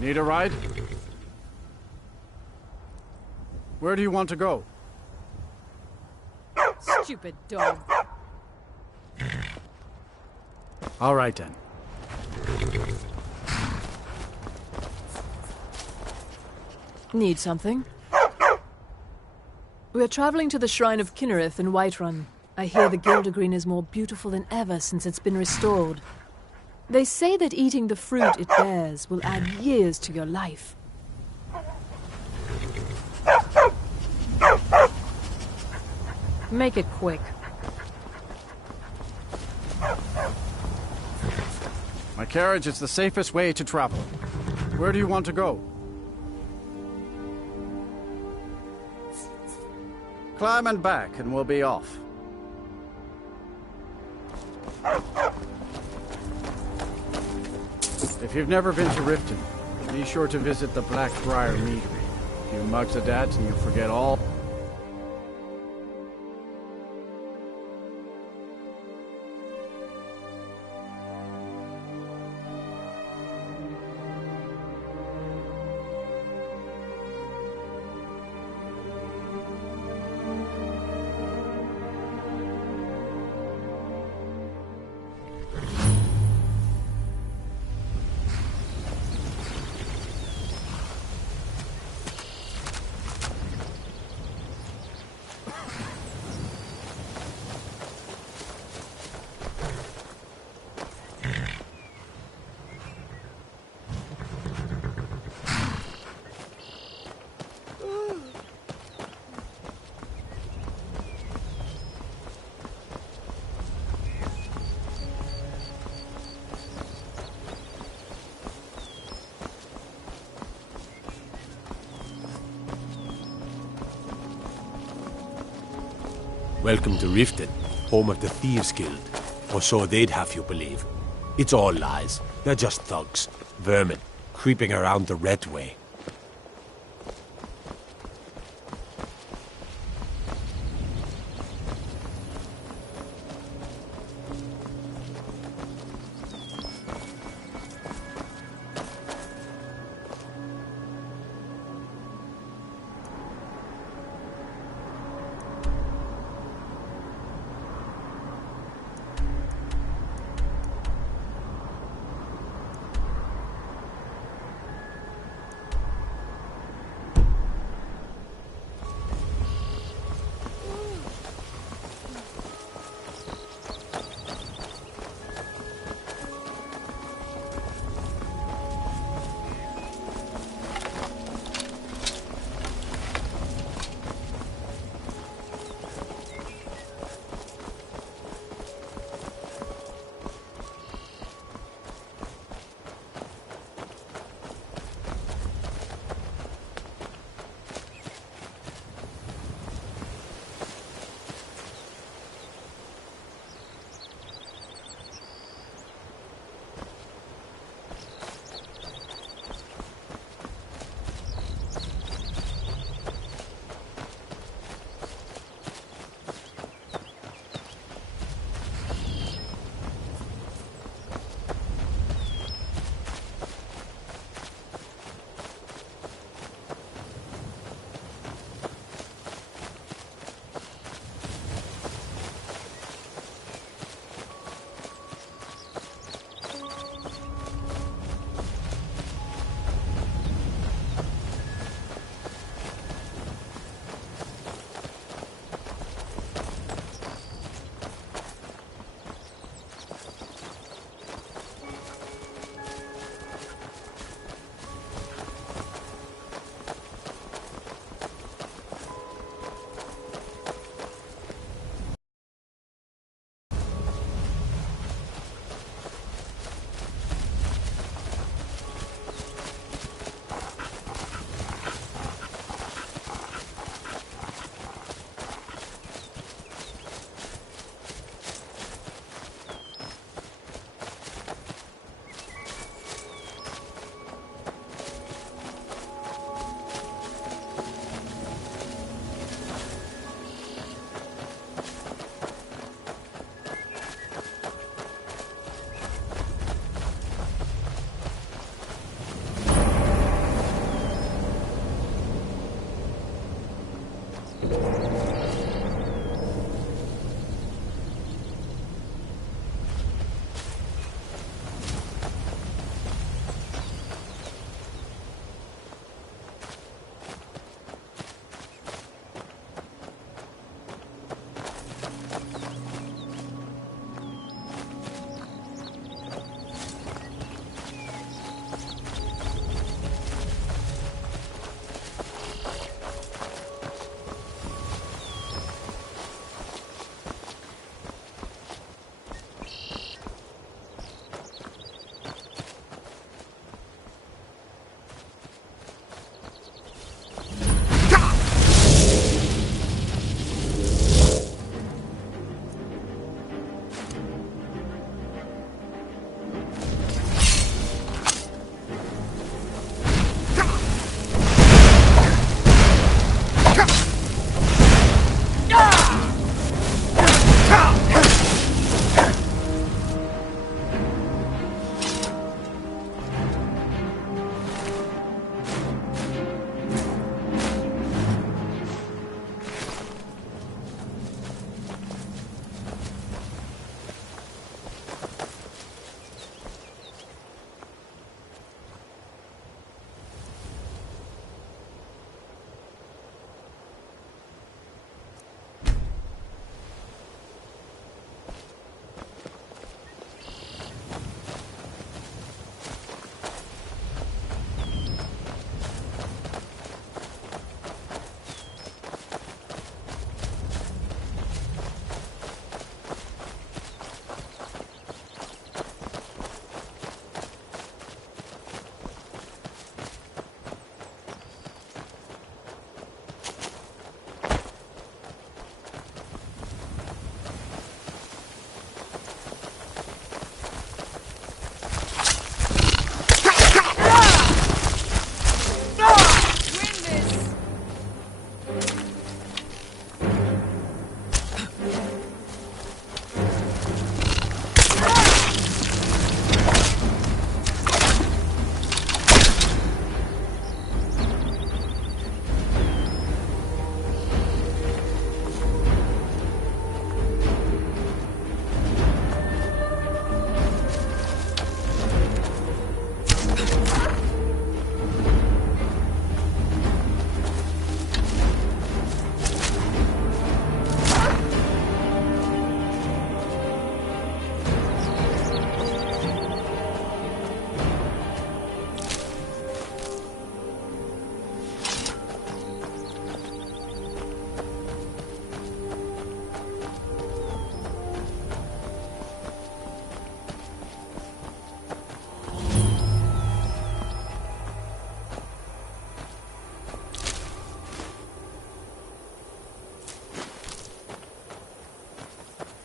Need a ride? Where do you want to go? Stupid dog. All right then. Need something? We're traveling to the Shrine of Kinnereth in Whiterun. I hear the Gildergreen is more beautiful than ever since it's been restored. They say that eating the fruit it bears will add years to your life. Make it quick. My carriage is the safest way to travel. Where do you want to go? Climb and back, and we'll be off. If you've never been to Riften, be sure to visit the Blackbriar Meadery. A few mugs of that, and you'll forget all. Welcome to Riften, home of the Thieves Guild. Or so they'd have you believe. It's all lies. They're just thugs. Vermin. Creeping around the Red Way.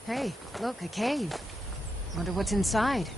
Hey, look, a cave. Wonder what's inside.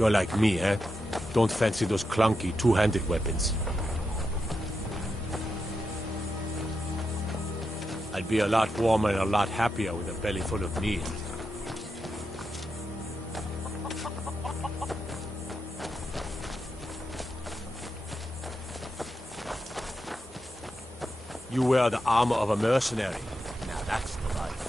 You're like me, eh? Don't fancy those clunky, two-handed weapons. I'd be a lot warmer and a lot happier with a belly full of meat. You wear the armor of a mercenary. Now that's the life.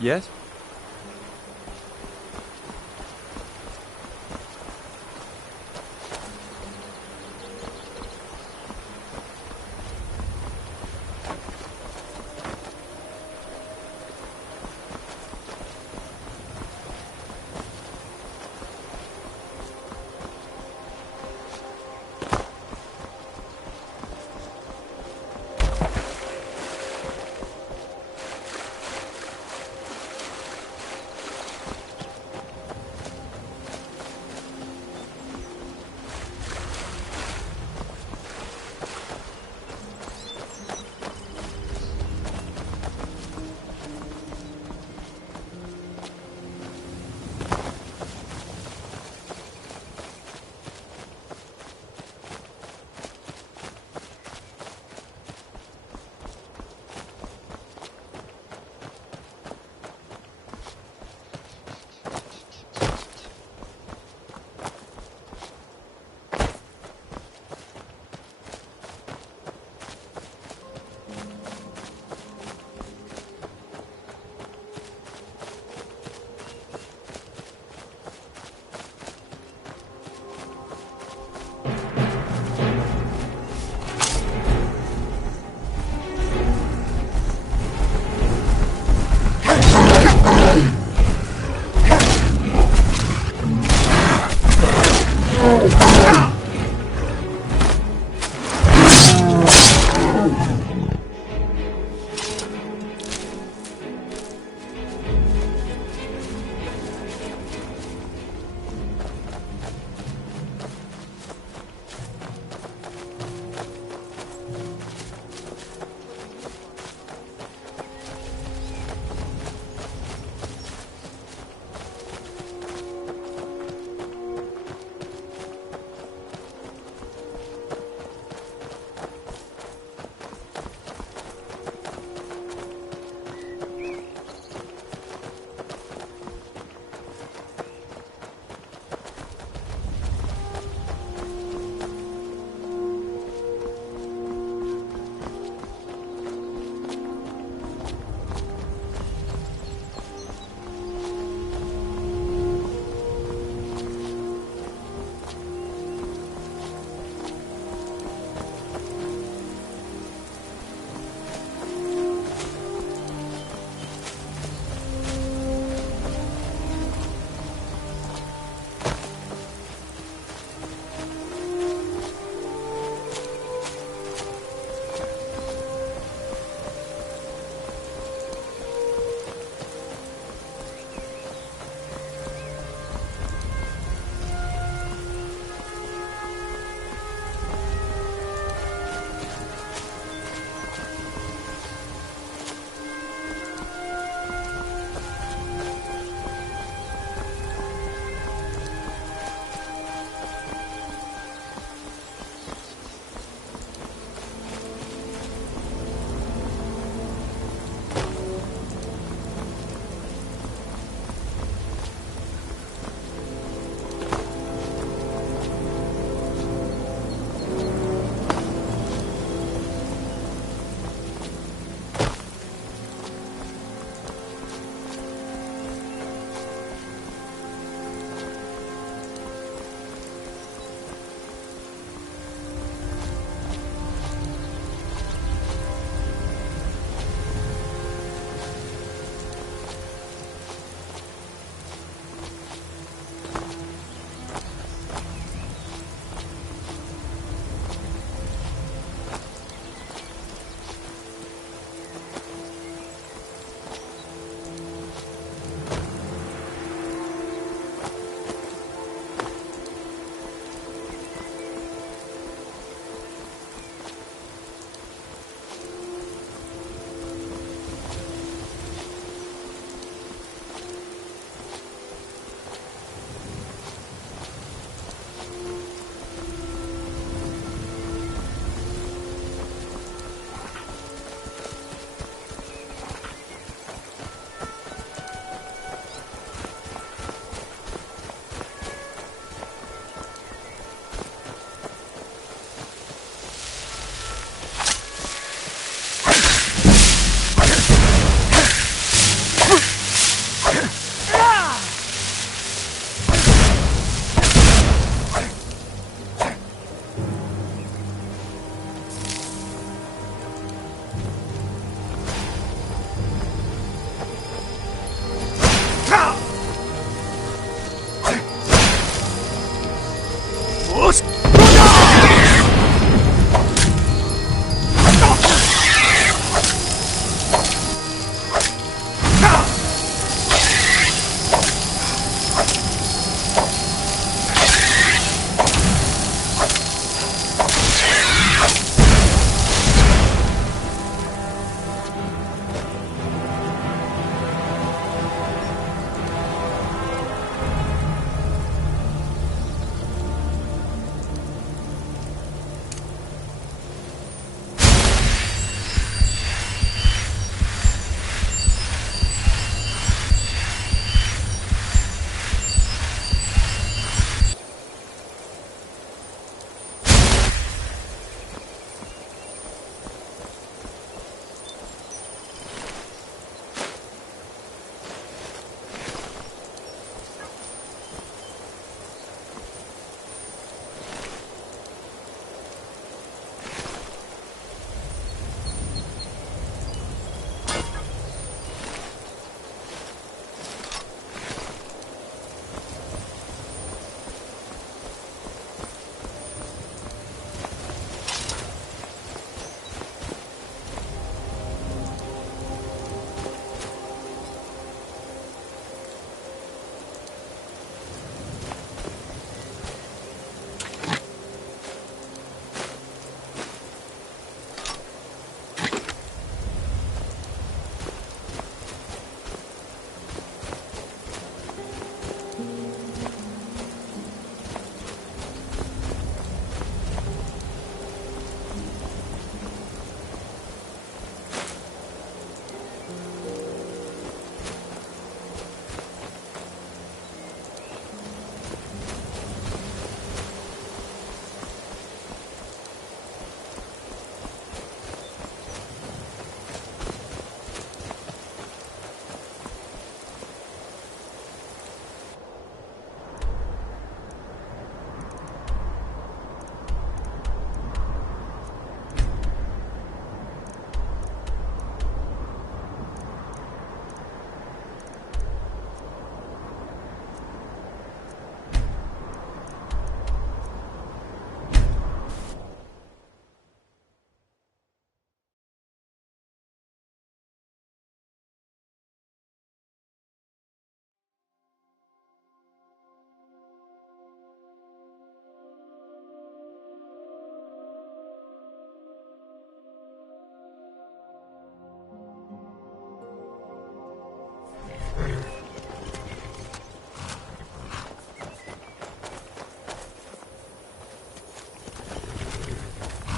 Yes?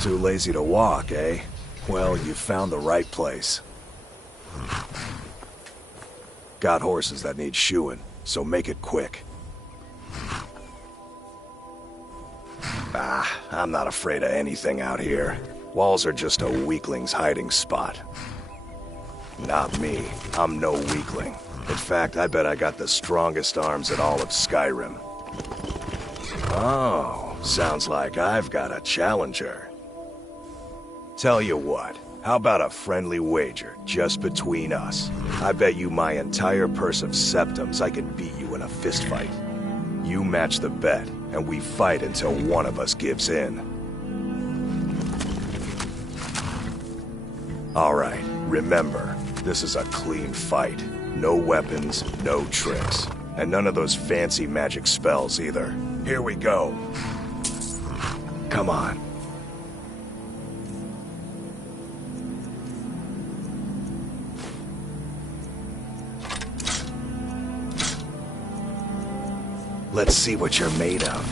Too lazy to walk, eh? Well, you found the right place. Got horses that need shoeing, so make it quick. I'm not afraid of anything out here. Walls are just a weakling's hiding spot. Not me. I'm no weakling. In fact, I bet I got the strongest arms in all of Skyrim. Oh, sounds like I've got a challenger. Tell you what, how about a friendly wager, just between us? I bet you my entire purse of septums I can beat you in a fistfight. You match the bet, and we fight until one of us gives in. Alright, remember, this is a clean fight. No weapons, no tricks. And none of those fancy magic spells either. Here we go. Come on. Let's see what you're made of.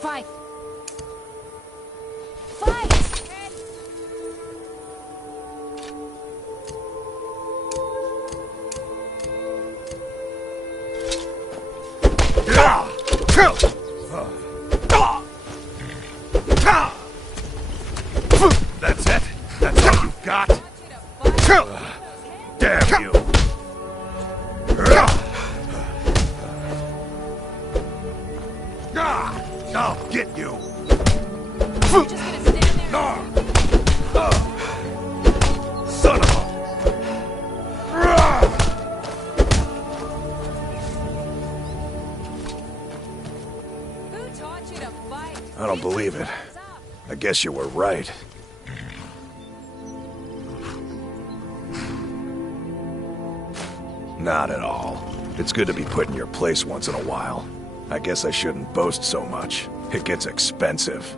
Fight! That's it? That's all you got? Damn you! I'll get you! You're just gonna stand there? Son of a... Who taught you to fight? I don't believe it. I guess you were right. Not at all. It's good to be put in your place once in a while. I guess I shouldn't boast so much. It gets expensive.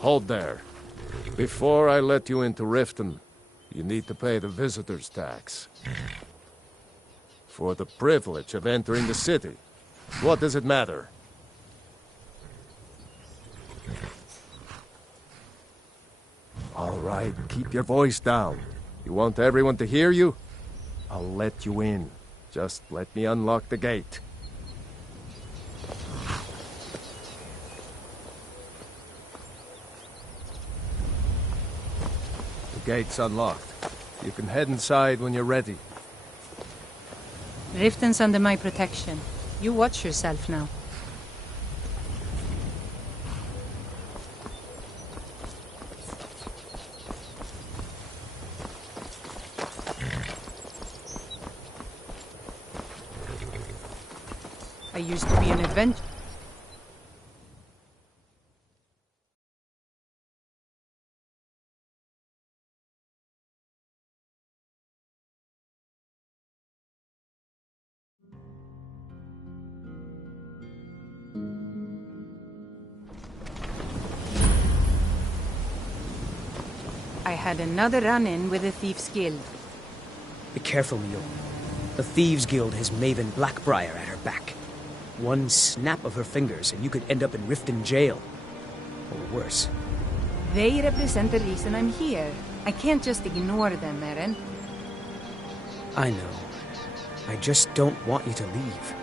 Hold there. Before I let you into Riften, you need to pay the visitor's tax. For the privilege of entering the city. What does it matter? All right, keep your voice down. You want everyone to hear you? I'll let you in. Just let me unlock the gate. The gate's unlocked. You can head inside when you're ready. Riften's under my protection. You watch yourself now. I used to be an adventurer. I had another run-in with the Thieves' Guild. Be careful, Mio. The Thieves' Guild has Maven Blackbriar at her back. One snap of her fingers and you could end up in Riften jail. Or worse. They represent the reason I'm here. I can't just ignore them, Eren. I know. I just don't want you to leave.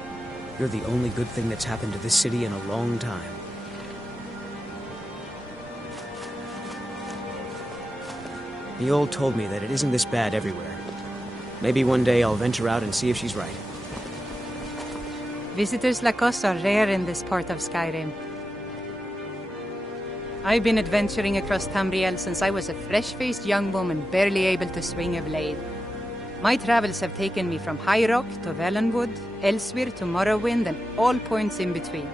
You're the only good thing that's happened to this city in a long time. The old told me that it isn't this bad everywhere. Maybe one day I'll venture out and see if she's right. Visitors like us are rare in this part of Skyrim. I've been adventuring across Tamriel since I was a fresh-faced young woman barely able to swing a blade. My travels have taken me from High Rock to Valenwood, Elsewhere to Morrowind, and all points in between.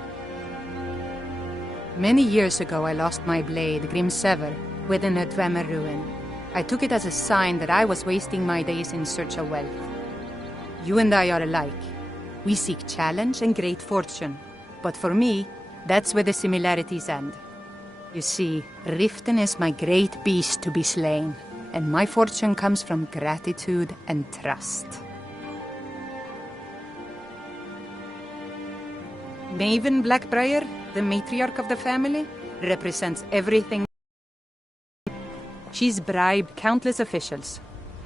Many years ago I lost my blade, Grimsever, within a Dwemer ruin. I took it as a sign that I was wasting my days in search of wealth. You and I are alike. We seek challenge and great fortune. But for me, that's where the similarities end. You see, Riften is my great beast to be slain, and my fortune comes from gratitude and trust. Maven Blackbriar, the matriarch of the family, represents everything. She's bribed countless officials,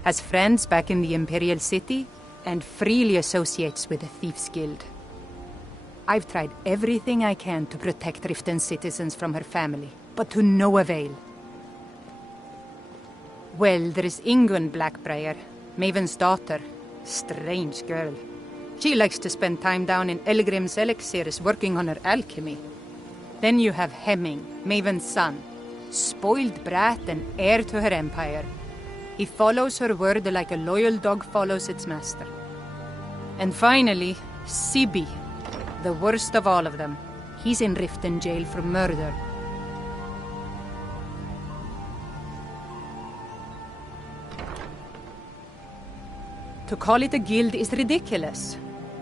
has friends back in the Imperial City, and freely associates with the Thieves Guild. I've tried everything I can to protect Riften's citizens from her family, but to no avail. Well, there is Ingun Blackbriar, Maven's daughter. Strange girl. She likes to spend time down in Elgrim's elixirs working on her alchemy. Then you have Hemming, Maven's son. Spoiled brat and heir to her empire. He follows her word like a loyal dog follows its master. And finally, Sibi, the worst of all of them. He's in Riften jail for murder. To call it a guild is ridiculous.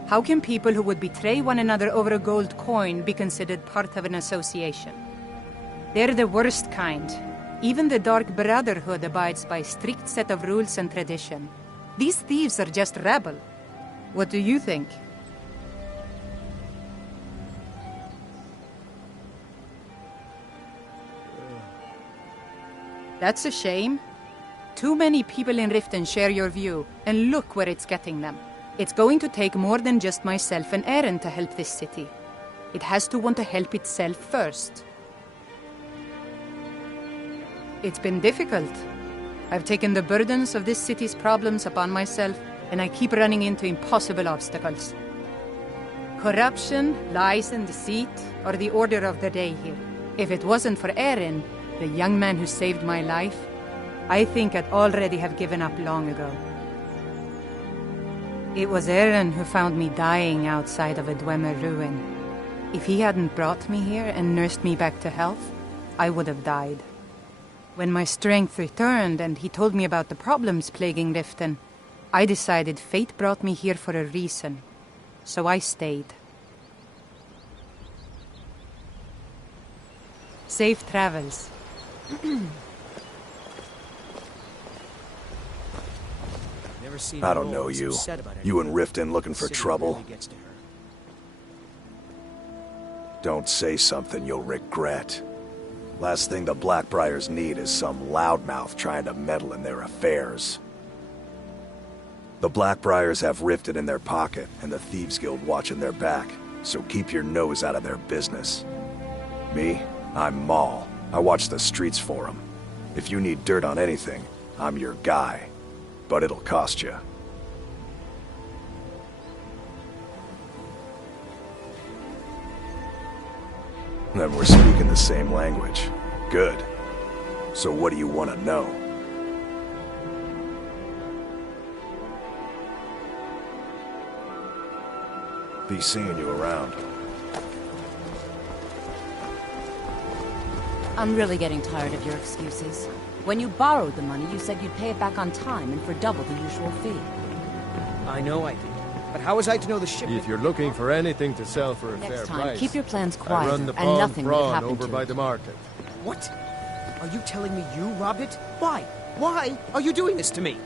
How can people who would betray one another over a gold coin be considered part of an association? They're the worst kind. Even the Dark Brotherhood abides by a strict set of rules and tradition. These thieves are just rabble. What do you think? That's a shame. Too many people in Riften share your view, and look where it's getting them. It's going to take more than just myself and Eren to help this city. It has to want to help itself first. It's been difficult. I've taken the burdens of this city's problems upon myself, and I keep running into impossible obstacles. Corruption, lies and deceit are the order of the day here. If it wasn't for Eren, the young man who saved my life, I think I'd already have given up long ago. It was Eren who found me dying outside of a Dwemer ruin. If he hadn't brought me here and nursed me back to health, I would have died. When my strength returned and he told me about the problems plaguing Riften, I decided fate brought me here for a reason. So I stayed. Safe travels. I don't know you. You and Riften looking for trouble? Don't say something you'll regret. Last thing the Blackbriars need is some loudmouth trying to meddle in their affairs. The Blackbriars have Riften in their pocket, and the Thieves Guild watching their back, so keep your nose out of their business. Me? I'm Maul. I watch the streets for them. If you need dirt on anything, I'm your guy. But it'll cost you. Then we're speaking the same language. Good. So what do you want to know? Be seeing you around. I'm really getting tired of your excuses. When you borrowed the money, you said you'd pay it back on time and for double the usual fee. I know I did. But how was I to know the shipment? If you're looking for anything to sell for a Next fair time, price, keep your plans I quiet run the and nothing will prawn happen over to by it. the market. What? Are you telling me you robbed it? Why? Why are you doing this to me?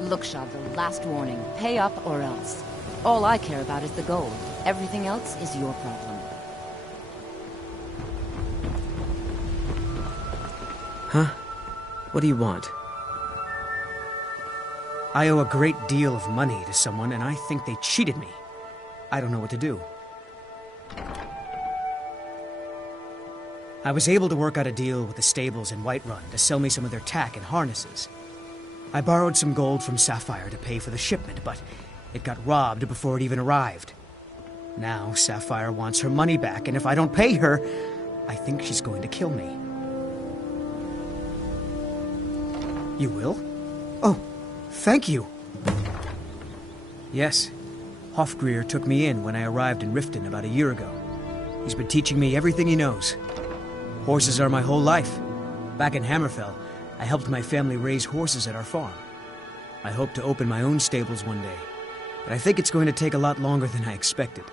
Look, Shadra, last warning. Pay up or else. All I care about is the gold. Everything else is your problem. Huh? What do you want? I owe a great deal of money to someone, and I think they cheated me. I don't know what to do. I was able to work out a deal with the stables in Whiterun to sell me some of their tack and harnesses. I borrowed some gold from Sapphire to pay for the shipment, but it got robbed before it even arrived. Now Sapphire wants her money back, and if I don't pay her, I think she's going to kill me. You will? Oh, thank you. Yes, Hofgrir took me in when I arrived in Riften about a year ago. He's been teaching me everything he knows. Horses are my whole life. Back in Hammerfell, I helped my family raise horses at our farm. I hope to open my own stables one day, but I think it's going to take a lot longer than I expected.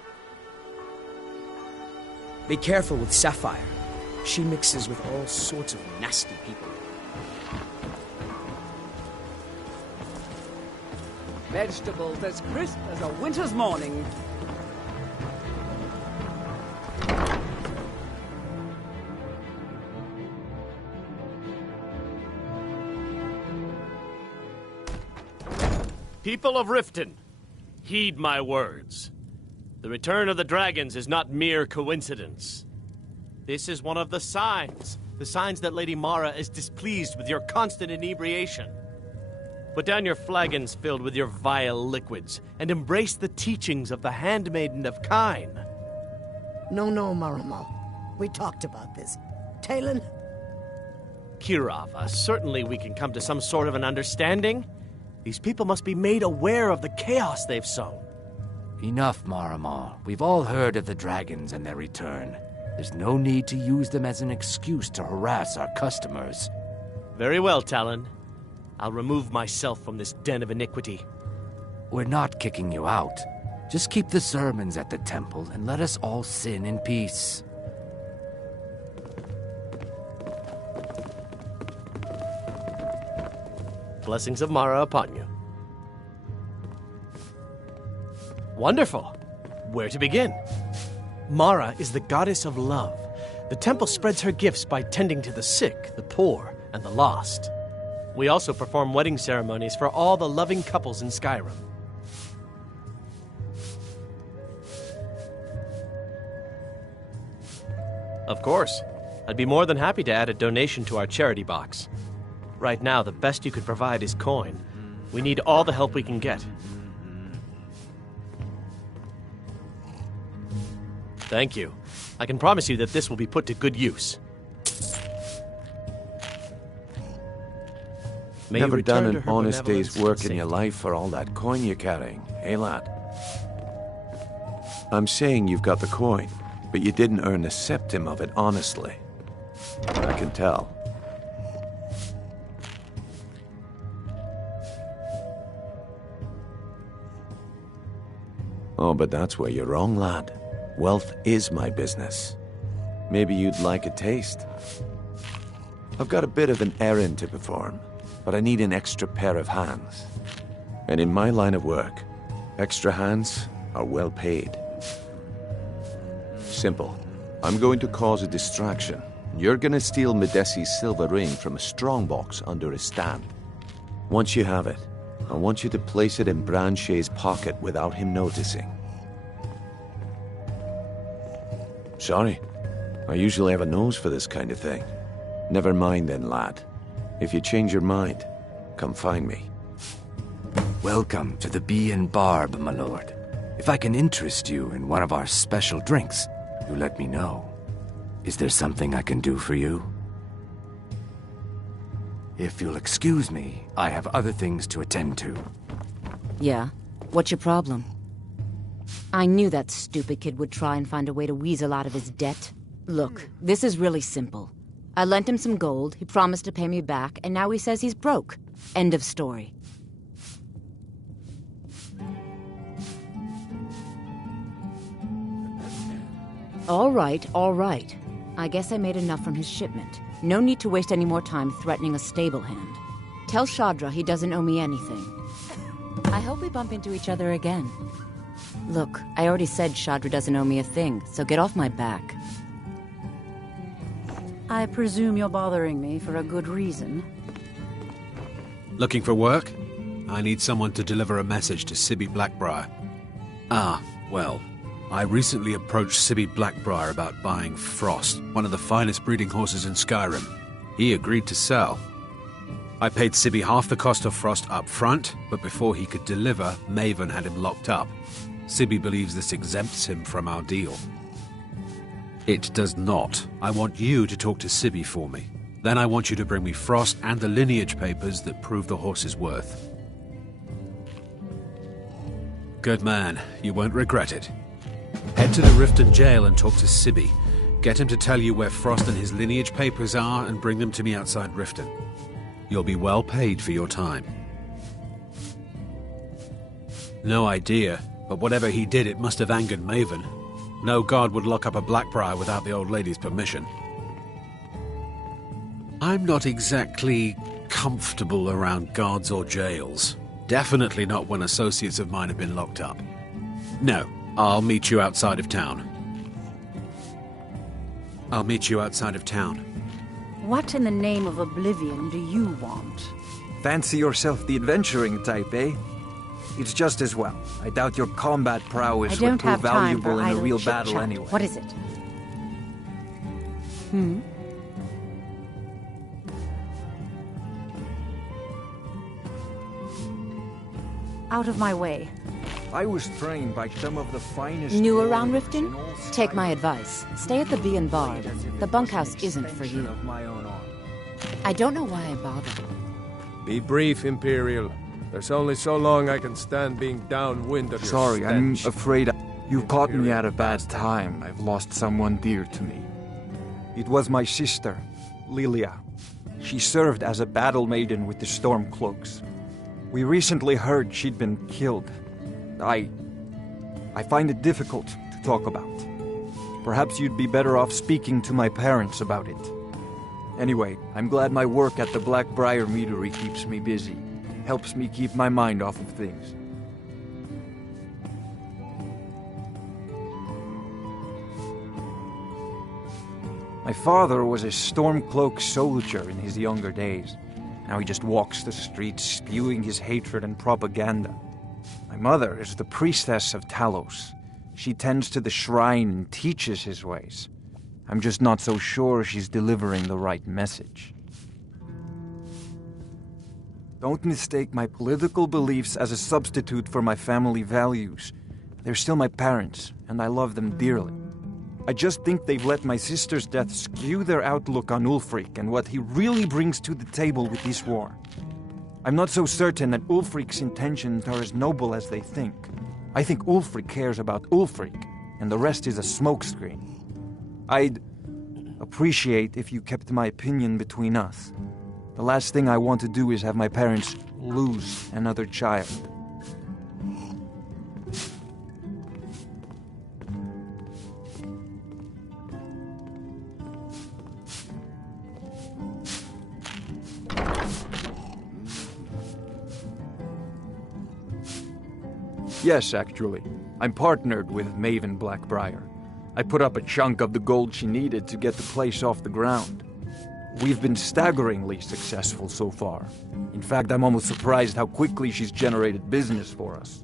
Be careful with Sapphire. She mixes with all sorts of nasty people. Vegetables as crisp as a winter's morning. People of Riften, heed my words. The return of the dragons is not mere coincidence. This is one of the signs that Lady Mara is displeased with your constant inebriation. Put down your flagons filled with your vile liquids, and embrace the teachings of the Handmaiden of Kyne. No, Marama. We talked about this. Talon? Kirava, certainly we can come to some sort of an understanding. These people must be made aware of the chaos they've sown. Enough, Marama. We've all heard of the dragons and their return. There's no need to use them as an excuse to harass our customers. Very well, Talon. I'll remove myself from this den of iniquity. We're not kicking you out. Just keep the sermons at the temple and let us all sin in peace. Blessings of Mara upon you. Wonderful. Where to begin? Mara is the goddess of love. The temple spreads her gifts by tending to the sick, the poor, and the lost. We also perform wedding ceremonies for all the loving couples in Skyrim. Of course. I'd be more than happy to add a donation to our charity box. Right now, the best you could provide is coin. We need all the help we can get. Thank you. I can promise you that this will be put to good use. Never done an honest day's work in your life for all that coin you're carrying, eh, lad? I'm saying you've got the coin, but you didn't earn a septim of it honestly. I can tell. Oh, but that's where you're wrong, lad. Wealth is my business. Maybe you'd like a taste. I've got a bit of an errand to perform, but I need an extra pair of hands. And in my line of work, extra hands are well paid. Simple. I'm going to cause a distraction. You're gonna steal Medesi's silver ring from a strongbox under his stand. Once you have it, I want you to place it in Branche's pocket without him noticing. Sorry. I usually have a nose for this kind of thing. Never mind then, lad. If you change your mind, come find me. Welcome to the Bee and Barb, my lord. If I can interest you in one of our special drinks, you let me know. Is there something I can do for you? If you'll excuse me, I have other things to attend to. Yeah? What's your problem? I knew that stupid kid would try and find a way to weasel out of his debt. Look, this is really simple. I lent him some gold, he promised to pay me back, and now he says he's broke. End of story. All right. I guess I made enough from his shipment. No need to waste any more time threatening a stable hand. Tell Shadra he doesn't owe me anything. I hope we bump into each other again. Look, I already said Shadra doesn't owe me a thing, so get off my back. I presume you're bothering me for a good reason. Looking for work? I need someone to deliver a message to Sibby Blackbriar. Well, I recently approached Sibby Blackbriar about buying Frost, one of the finest breeding horses in Skyrim. He agreed to sell. I paid Sibby half the cost of Frost up front, but before he could deliver, Maven had him locked up. Sibby believes this exempts him from our deal. It does not. I want you to talk to Sibby for me. Then I want you to bring me Frost and the lineage papers that prove the horse's worth. Good man. You won't regret it. Head to the Riften jail and talk to Sibby. Get him to tell you where Frost and his lineage papers are and bring them to me outside Riften. You'll be well paid for your time. No idea, but whatever he did, it must have angered Maven. No god would lock up a Blackbriar without the old lady's permission. I'm not exactly comfortable around guards or jails. Definitely not when associates of mine have been locked up. No, I'll meet you outside of town. What in the name of oblivion do you want? Fancy yourself the adventuring type, eh? It's just as well. I doubt your combat prowess would prove valuable in a real battle anyway. What is it? Out of my way. I was trained by some of the finest... New around Riften? Take my advice. Stay at the Bee and Barb. The bunkhouse isn't for you. I don't know why I bothered. Be brief, Imperial. There's only so long I can stand being downwind of your Sorry, I'm stench. afraid you've caught me at a bad time. I've lost someone dear to me. It was my sister, Lilia. She served as a battle maiden with the Stormcloaks. We recently heard she'd been killed. I find it difficult to talk about. Perhaps you'd be better off speaking to my parents about it. Anyway, I'm glad my work at the Blackbriar Meadery keeps me busy. Helps me keep my mind off of things. My father was a Stormcloak soldier in his younger days. Now he just walks the streets spewing his hatred and propaganda. My mother is the priestess of Talos. She tends to the shrine and teaches his ways. I'm just not so sure she's delivering the right message. Don't mistake my political beliefs as a substitute for my family values. They're still my parents, and I love them dearly. I just think they've let my sister's death skew their outlook on Ulfric and what he really brings to the table with this war. I'm not so certain that Ulfric's intentions are as noble as they think. I think Ulfric cares about Ulfric, and the rest is a smokescreen. I'd appreciate if you kept my opinion between us. The last thing I want to do is have my parents lose another child. Yes, actually. I'm partnered with Maven Blackbriar. I put up a chunk of the gold she needed to get the place off the ground. We've been staggeringly successful so far. In fact, I'm almost surprised how quickly she's generated business for us.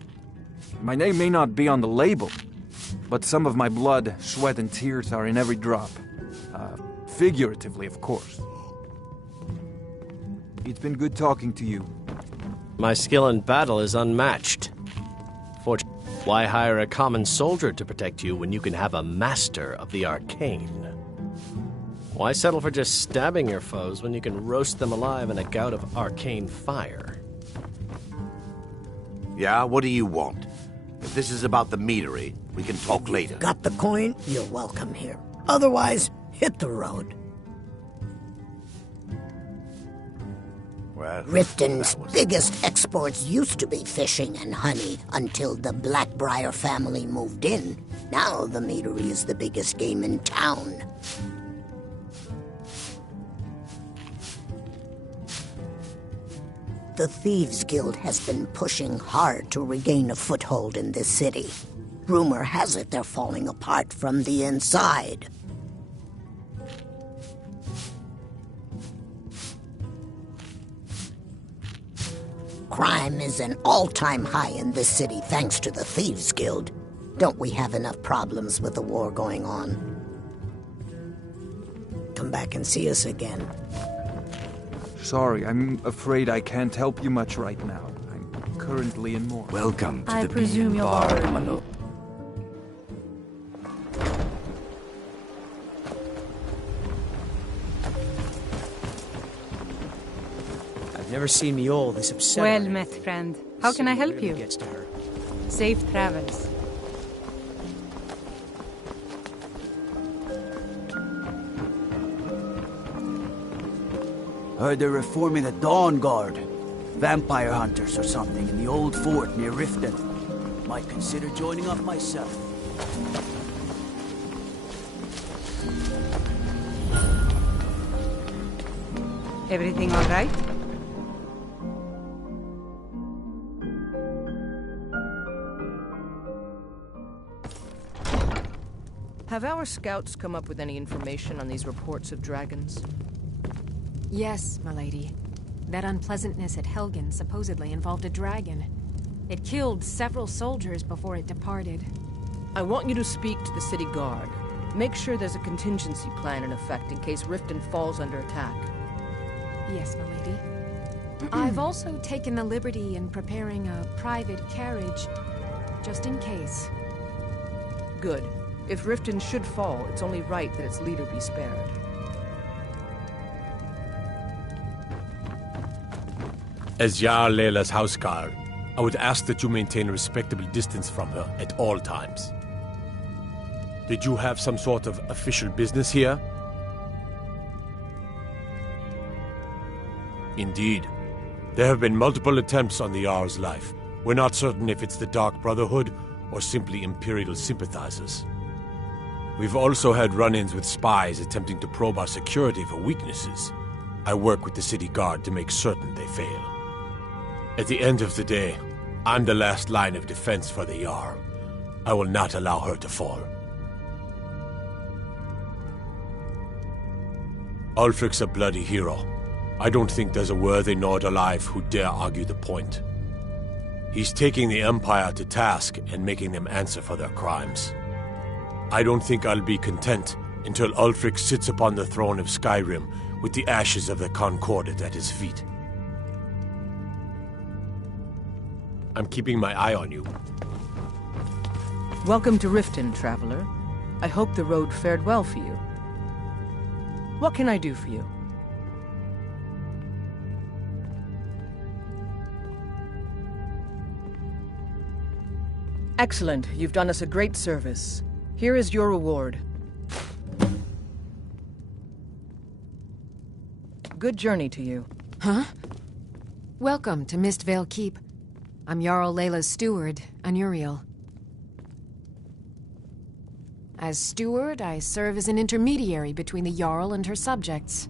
My name may not be on the label, but some of my blood, sweat, and tears are in every drop. Figuratively, of course. It's been good talking to you. My skill in battle is unmatched. Why hire a common soldier to protect you when you can have a master of the arcane? Why settle for just stabbing your foes when you can roast them alive in a gout of arcane fire? Yeah, what do you want? If this is about the meadery, we can talk later. Got the coin? You're welcome here. Otherwise, hit the road. Well, Riften's biggest exports used to be fishing and honey until the Blackbriar family moved in. Now the meadery is the biggest game in town. The Thieves Guild has been pushing hard to regain a foothold in this city. Rumor has it they're falling apart from the inside. Crime is an all-time high in this city thanks to the Thieves Guild. Don't we have enough problems with the war going on? Come back and see us again. Sorry, I'm afraid I can't help you much right now. I'm currently in Moore. Welcome to I the presume you're Bar, worried. my lord. I've never seen Mjol this upset. Well already. met, friend. How can I help Really you? gets to her. Safe travels. Heard they're reforming the Dawn Guard. Vampire hunters or something in the old fort near Riften. Might consider joining up myself. Everything all right? Have our scouts come up with any information on these reports of dragons? Yes, milady. That unpleasantness at Helgen supposedly involved a dragon. It killed several soldiers before it departed. I want you to speak to the city guard. Make sure there's a contingency plan in effect in case Riften falls under attack. Yes, milady. I've also taken the liberty in preparing a private carriage, just in case. Good. If Riften should fall, it's only right that its leader be spared. As Jarl Leila's houseguard, I would ask that you maintain a respectable distance from her at all times. Did you have some sort of official business here? Indeed. There have been multiple attempts on the Jarl's life. We're not certain if it's the Dark Brotherhood or simply Imperial sympathizers. We've also had run-ins with spies attempting to probe our security for weaknesses. I work with the city guard to make certain they fail. At the end of the day, I'm the last line of defense for the Jarl. I will not allow her to fall. Ulfric's a bloody hero. I don't think there's a worthy Nord alive who dare argue the point. He's taking the Empire to task and making them answer for their crimes. I don't think I'll be content until Ulfric sits upon the throne of Skyrim with the ashes of the Concordat at his feet. I'm keeping my eye on you. Welcome to Riften, traveler. I hope the road fared well for you. What can I do for you? Excellent. You've done us a great service. Here is your reward. Good journey to you. Huh? Welcome to Mistvale Keep. I'm Jarl Leila's steward, Anuriel. As steward, I serve as an intermediary between the Jarl and her subjects.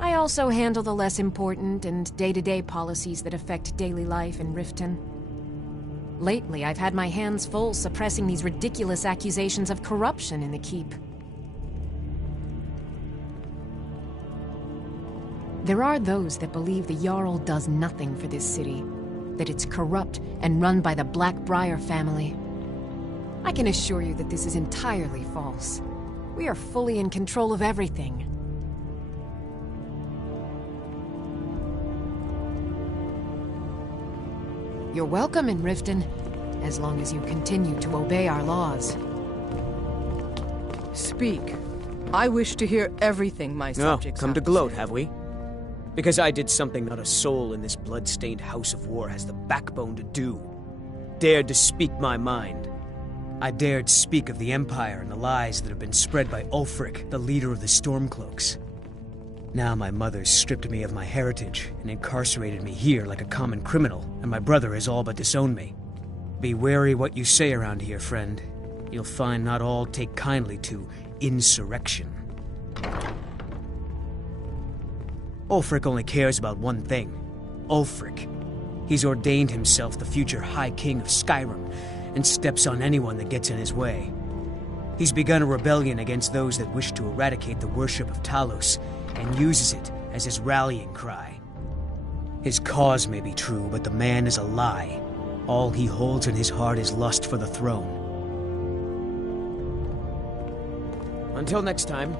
I also handle the less important and day-to-day policies that affect daily life in Riften. Lately, I've had my hands full suppressing these ridiculous accusations of corruption in the Keep. There are those that believe the Jarl does nothing for this city, that it's corrupt and run by the Blackbriar family. I can assure you that this is entirely false. We are fully in control of everything. You're welcome in Riften, as long as you continue to obey our laws. Speak. I wish to hear everything my subjects come have to to gloat, say. have we? Because I did something not a soul in this blood-stained house of war has the backbone to do. Dared to speak my mind. I dared speak of the Empire and the lies that have been spread by Ulfric, the leader of the Stormcloaks. Now my mother's stripped me of my heritage and incarcerated me here like a common criminal, and my brother has all but disowned me. Be wary what you say around here, friend. You'll find not all take kindly to insurrection. Ulfric only cares about one thing. Ulfric. He's ordained himself the future High King of Skyrim, and steps on anyone that gets in his way. He's begun a rebellion against those that wish to eradicate the worship of Talos, and uses it as his rallying cry. His cause may be true, but the man is a lie. All he holds in his heart is lust for the throne. Until next time.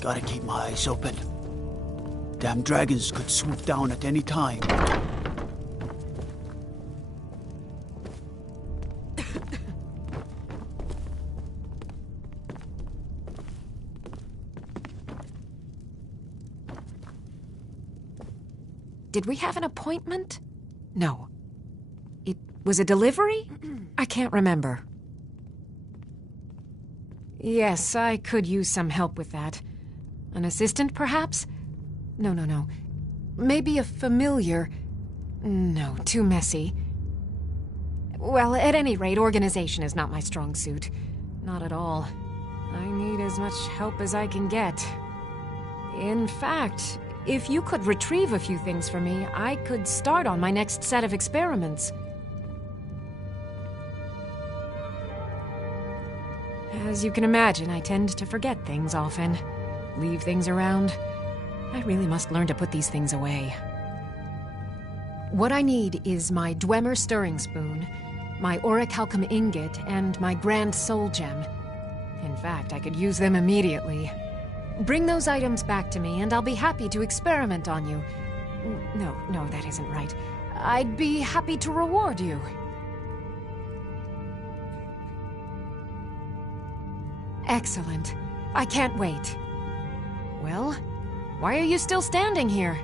Gotta keep my eyes open. Damn dragons could swoop down at any time. Did we have an appointment? No. It was a delivery? I can't remember. Yes, I could use some help with that. An assistant, perhaps? No. Maybe a familiar. No, too messy. Well, at any rate, organization is not my strong suit. Not at all. I need as much help as I can get. In fact, if you could retrieve a few things for me, I could start on my next set of experiments. As you can imagine, I tend to forget things often. Leave things around. I really must learn to put these things away. What I need is my Dwemer stirring spoon, my orichalcum ingot, and my grand soul gem. In fact, I could use them immediately. Bring those items back to me, and I'll be happy to experiment on you. No, that isn't right. I'd be happy to reward you. Excellent. I can't wait. Well, why are you still standing here?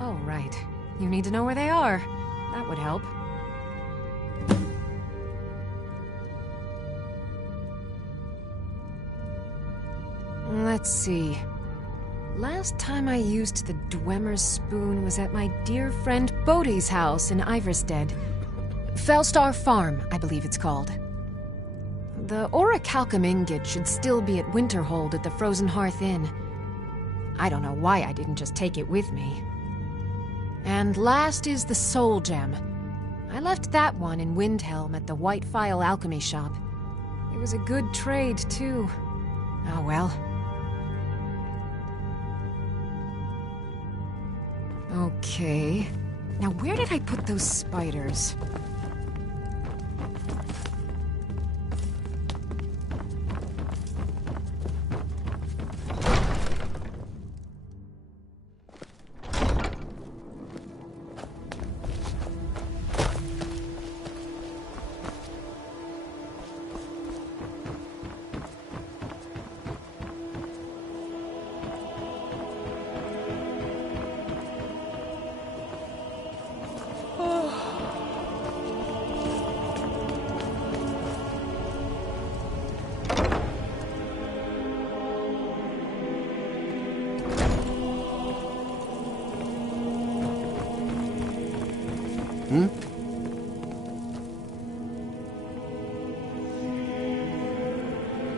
Oh, right. You need to know where they are. That would help. Let's see. Last time I used the Dwemer spoon was at my dear friend Bodhi's house in Iverstead. Fellstar Farm, I believe it's called. The orichalcum ingot should still be at Winterhold at the Frozen Hearth Inn. I don't know why I didn't just take it with me. And last is the soul gem. I left that one in Windhelm at the White Phial Alchemy Shop. It was a good trade, too. Oh well. Okay. Now where did I put those spiders?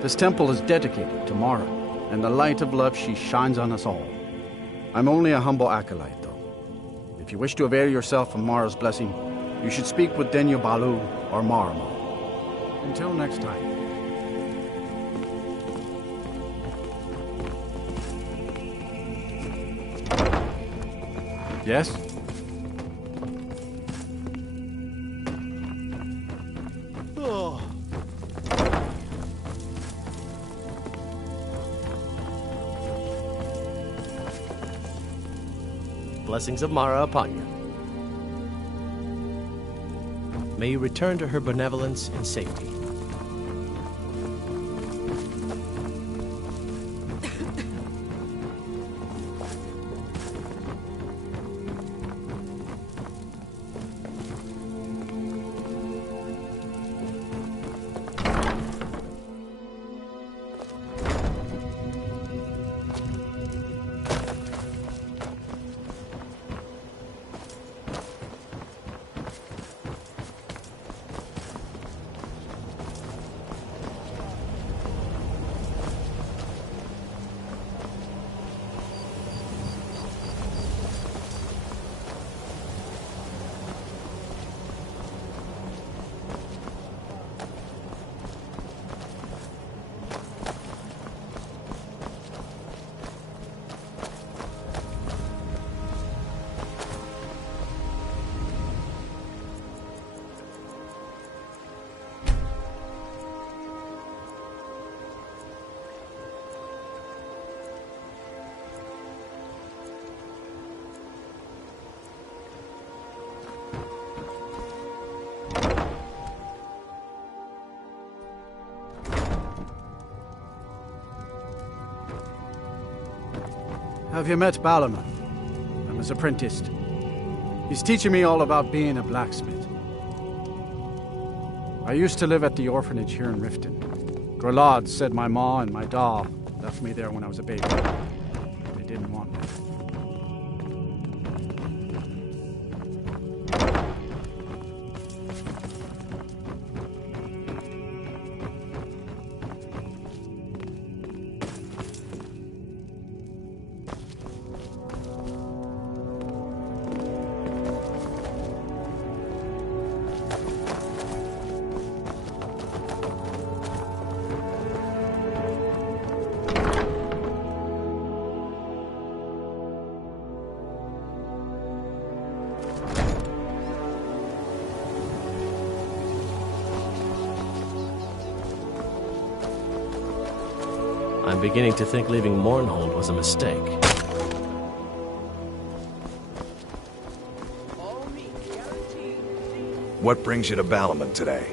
This temple is dedicated to Mara, and the light of love she shines on us all. I'm only a humble acolyte, though. If you wish to avail yourself of Mara's blessing, you should speak with Denyo Balu or Maramo. Until next time. Yes? Oh. Blessings of Mara upon you. May you return to her benevolence in safety. Have you met Balaman? I'm his apprentice. He's teaching me all about being a blacksmith. I used to live at the orphanage here in Riften. Grelad said my ma and my da left me there when I was a baby. They didn't want me. I'm beginning to think leaving Mournhold was a mistake. What brings you to Balaman today?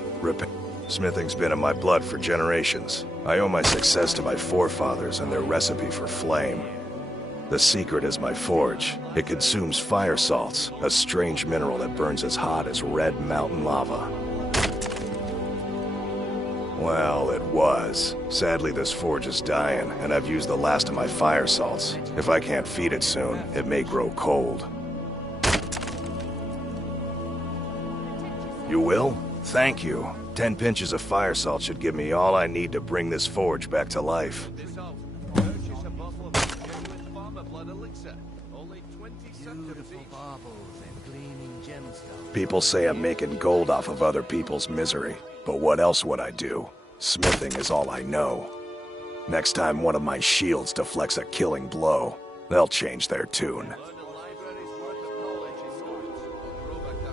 Smithing's been in my blood for generations. I owe my success to my forefathers and their recipe for flame. The secret is my forge. It consumes fire salts, a strange mineral that burns as hot as red mountain lava. Well, it was. Sadly, this forge is dying, and I've used the last of my fire salts. If I can't feed it soon, it may grow cold. You will? Thank you. 10 pinches of fire salt should give me all I need to bring this forge back to life. People say I'm making gold off of other people's misery, but what else would I do? Smithing is all I know. Next time one of my shields deflects a killing blow, they'll change their tune.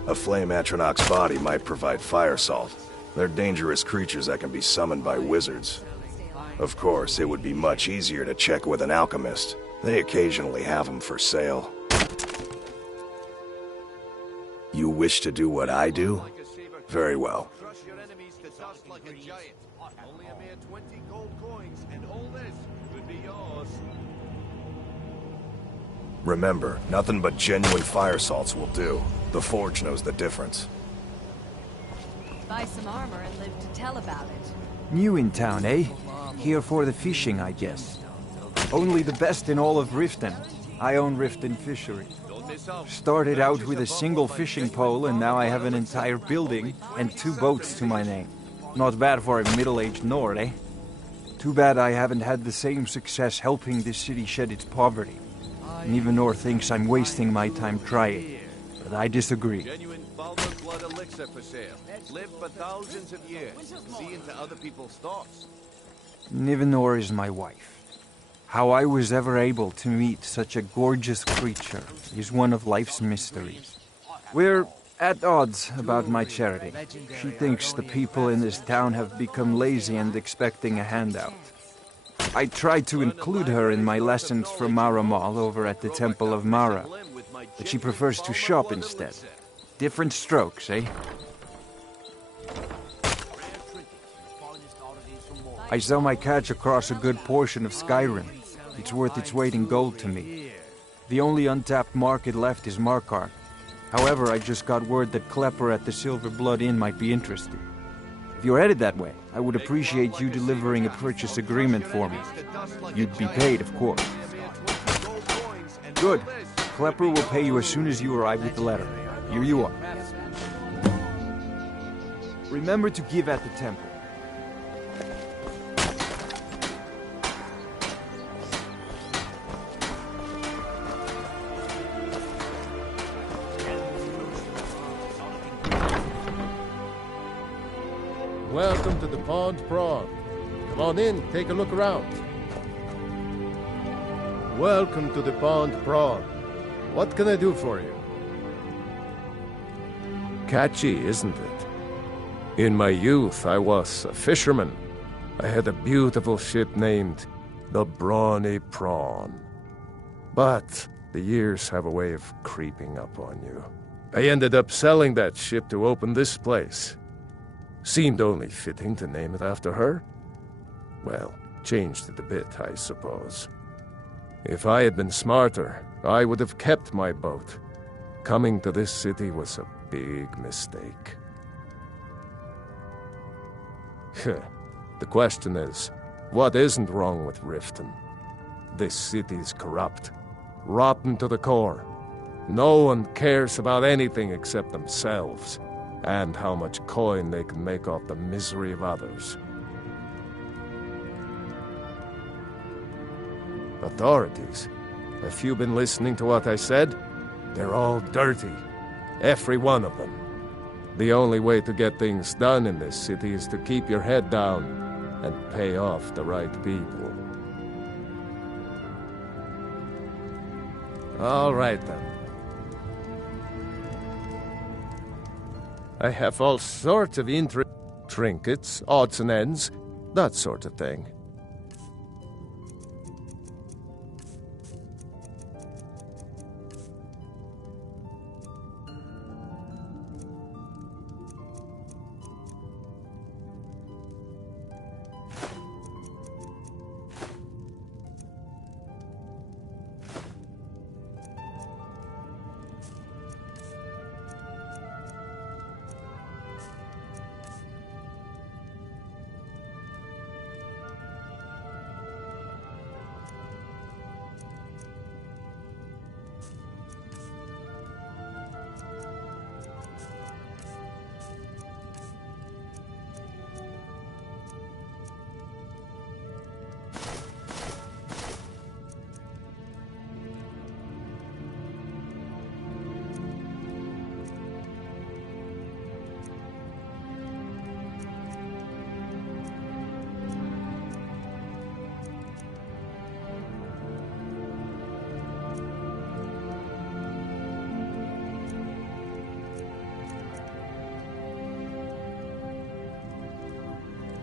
A flame Atronach's body might provide fire salt. They're dangerous creatures that can be summoned by wizards. Of course, it would be much easier to check with an alchemist. They occasionally have them for sale. You wish to do what I do? Very well. Remember, nothing but genuine fire salts will do. The forge knows the difference. Buy some armor and live to tell about it. New in town, eh? Here for the fishing, I guess. Only the best in all of Riften. I own Riften Fishery. Started out with a single fishing pole, and now I have an entire building and 2 boats to my name. Not bad for a middle-aged Nord, eh? Too bad I haven't had the same success helping this city shed its poverty. Nivenor thinks I'm wasting my time trying, but I disagree. Genuine Falmer blood elixir for sale. Live for thousands of years. See into other people's thoughts. Nivenor is my wife. How I was ever able to meet such a gorgeous creature is one of life's mysteries. We're at odds about my charity. She thinks the people in this town have become lazy and expecting a handout. I tried to include her in my lessons from Mara Mall over at the Temple of Mara, but she prefers to shop instead. Different strokes, eh? I sell my catch across a good portion of Skyrim. It's worth its weight in gold to me. The only untapped market left is Markarth. However, I just got word that Klepper at the Silver Blood Inn might be interested. If you're headed that way, I would appreciate you delivering a purchase agreement for me. You'd be paid, of course. Good. Klepper will pay you as soon as you arrive with the letter. Here you are. Remember to give at the temple. Welcome to the Pond Prawn. Come on in, take a look around. Welcome to the Pond Prawn. What can I do for you? Catchy, isn't it? In my youth, I was a fisherman. I had a beautiful ship named the Brawny Prawn. But the years have a way of creeping up on you. I ended up selling that ship to open this place. Seemed only fitting to name it after her. Well, changed it a bit, I suppose. If I had been smarter, I would have kept my boat. Coming to this city was a big mistake. The question is, what isn't wrong with Riften? This city's corrupt, rotten to the core. No one cares about anything except themselves, and how much coin they can make off the misery of others. Authorities, have you been listening to what I said? They're all dirty. Every one of them. The only way to get things done in this city is to keep your head down and pay off the right people. All right, then. I have all sorts of trinkets, odds and ends, that sort of thing.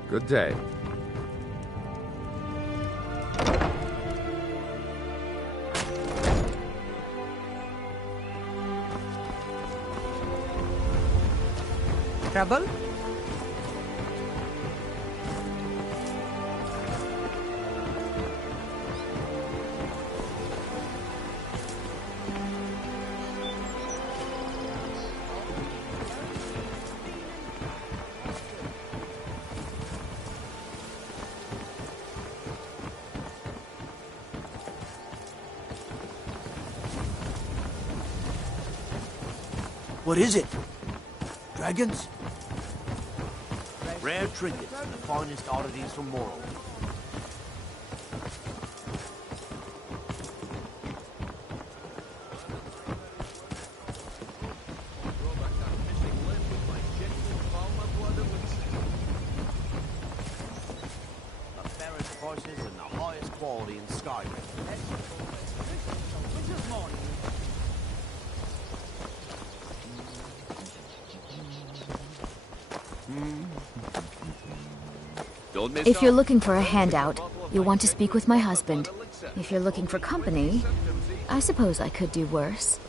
Good day. Trouble? What is it? Dragons? Rare trinkets and the finest oddities from Morrow. The fairest prices and the highest quality in Skyrim. If you're looking for a handout, you'll want to speak with my husband. If you're looking for company, I suppose I could do worse.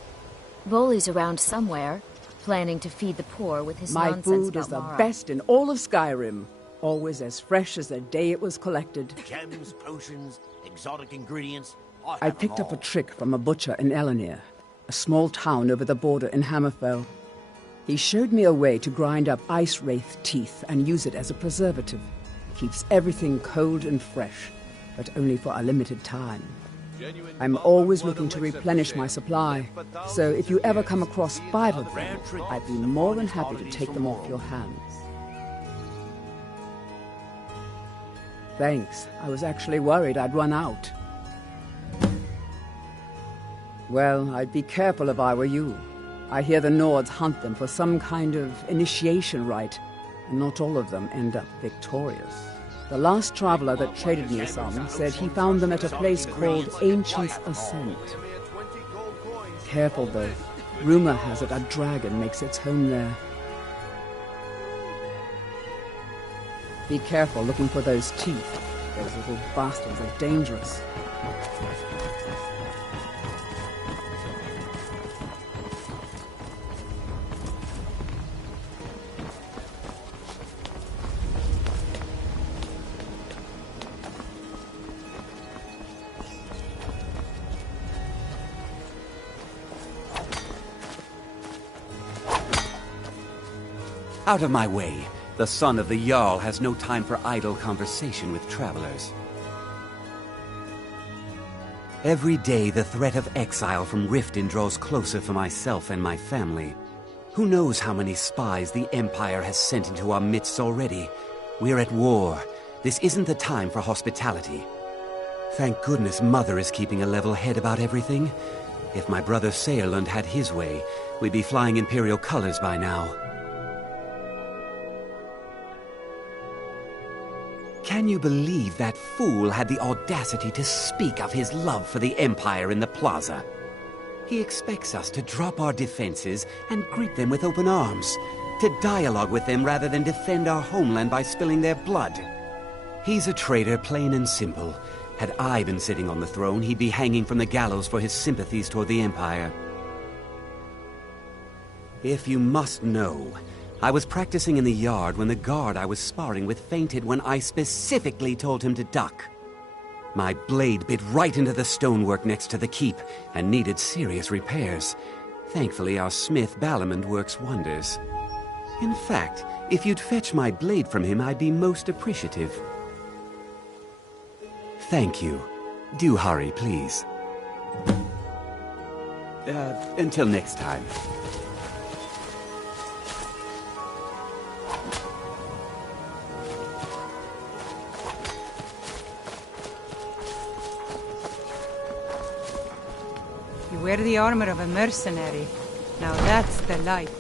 Voley's around somewhere, planning to feed the poor with his My nonsense food about is the Mara. best in all of Skyrim. Always as fresh as the day it was collected. Gems, potions, exotic ingredients. I picked up a trick from a butcher in Elenir, a small town over the border in Hammerfell. He showed me a way to grind up ice wraith teeth and use it as a preservative. Keeps everything cold and fresh, but only for a limited time. I'm always looking to replenish my supply, so if you ever come across 5 of them, I'd be more than happy to take them off your hands. Thanks. I was actually worried I'd run out. Well, I'd be careful if I were you. I hear the Nords hunt them for some kind of initiation rite, and not all of them end up victorious. The last traveler that traded me some said he found them at a place called Ancient's Ascent. Careful, though. Rumor has it a dragon makes its home there. Be careful looking for those teeth. Those little bastards are dangerous. Out of my way. The son of the Jarl has no time for idle conversation with travelers. Every day, the threat of exile from Riften draws closer for myself and my family. Who knows how many spies the Empire has sent into our midst already? We're at war. This isn't the time for hospitality. Thank goodness Mother is keeping a level head about everything. If my brother Saerlund had his way, we'd be flying Imperial colors by now. Can you believe that fool had the audacity to speak of his love for the Empire in the plaza? He expects us to drop our defenses and greet them with open arms, to dialogue with them rather than defend our homeland by spilling their blood. He's a traitor, plain and simple. Had I been sitting on the throne, he'd be hanging from the gallows for his sympathies toward the Empire. If you must know, I was practicing in the yard when the guard I was sparring with fainted when I specifically told him to duck. My blade bit right into the stonework next to the keep and needed serious repairs. Thankfully, our smith Balamond works wonders. In fact, if you'd fetch my blade from him, I'd be most appreciative. Thank you. Do hurry, please. Until next time. You wear the armor of a mercenary. Now that's the life.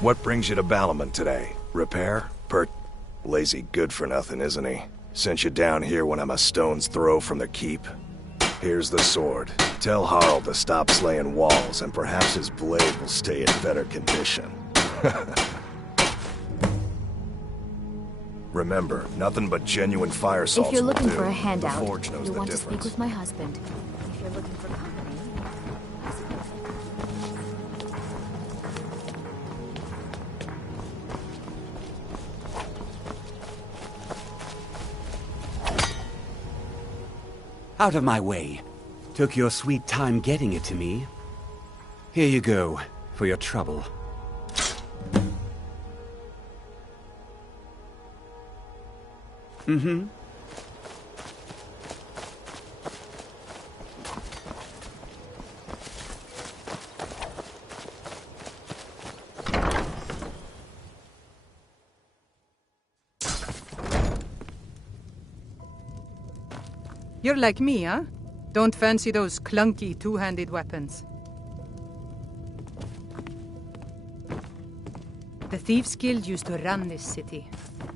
What brings you to Balamond today? Repair? Lazy good for nothing, isn't he? Sent you down here when I'm a stone's throw from the keep. Here's the sword. Tell Harald to stop slaying walls, and perhaps his blade will stay in better condition. Remember, nothing but genuine fire salts. If you're looking will do. for a handout, The Forge knows you'll the want to difference. speak with my husband. If you're looking for company, I suppose Out of my way. Took your sweet time getting it to me. Here you go, for your trouble. Mm-hmm. You're like me, huh? Don't fancy those clunky two-handed weapons. The Thieves' Guild used to run this city.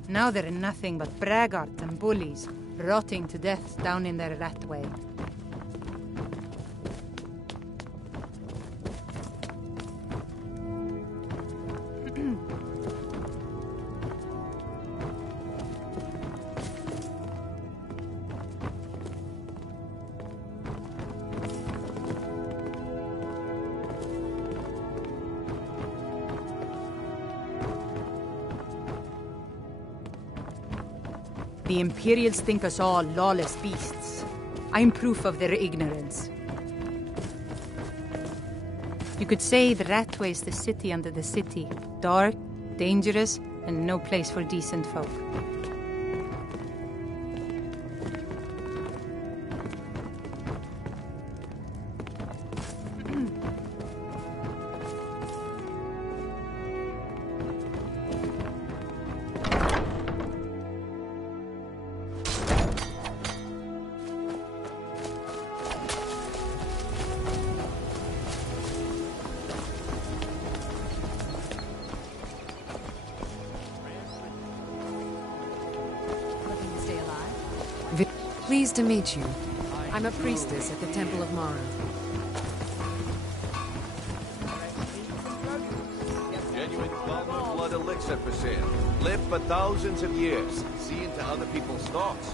Now they're nothing but braggarts and bullies, rotting to death down in their rat way. The Imperials think us all lawless beasts. I'm proof of their ignorance. You could say the Ratway is the city under the city. Dark, dangerous, and no place for decent folk. Pleased to meet you. I'm a priestess at the Temple of Mara. Genuine blood elixir for sale. Live for thousands of years. See into other people's thoughts.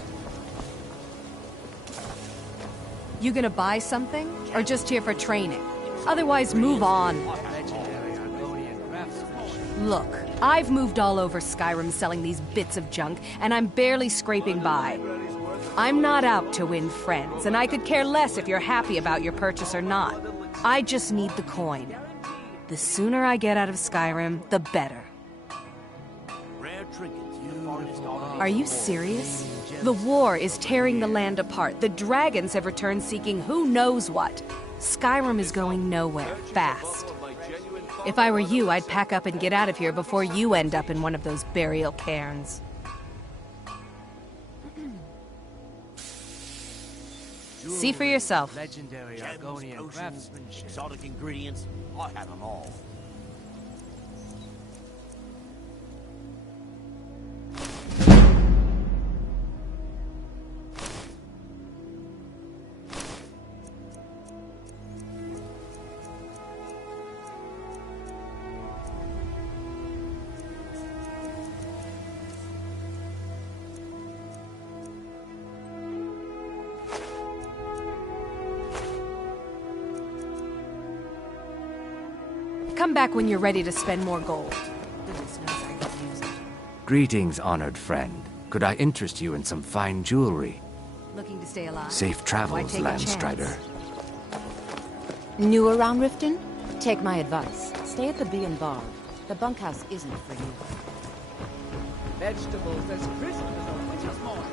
You gonna buy something? Or just here for training? Otherwise, move on. Look, I've moved all over Skyrim selling these bits of junk, and I'm barely scraping by. I'm not out to win friends, and I could care less if you're happy about your purchase or not. I just need the coin. The sooner I get out of Skyrim, the better. Are you serious? The war is tearing the land apart. The dragons have returned seeking who knows what. Skyrim is going nowhere, fast. If I were you, I'd pack up and get out of here before you end up in one of those burial cairns. See for yourself. Legendary Argonian craftsmanship. Exotic ingredients. I have them all. Come back when you're ready to spend more gold. Greetings, honored friend. Could I interest you in some fine jewelry? Looking to stay alive? Safe Why travels, take a Landstrider. New around Riften? Take my advice. Stay at the Bee and Bar. The bunkhouse isn't for you. Vegetables as crisp as a winter's morning.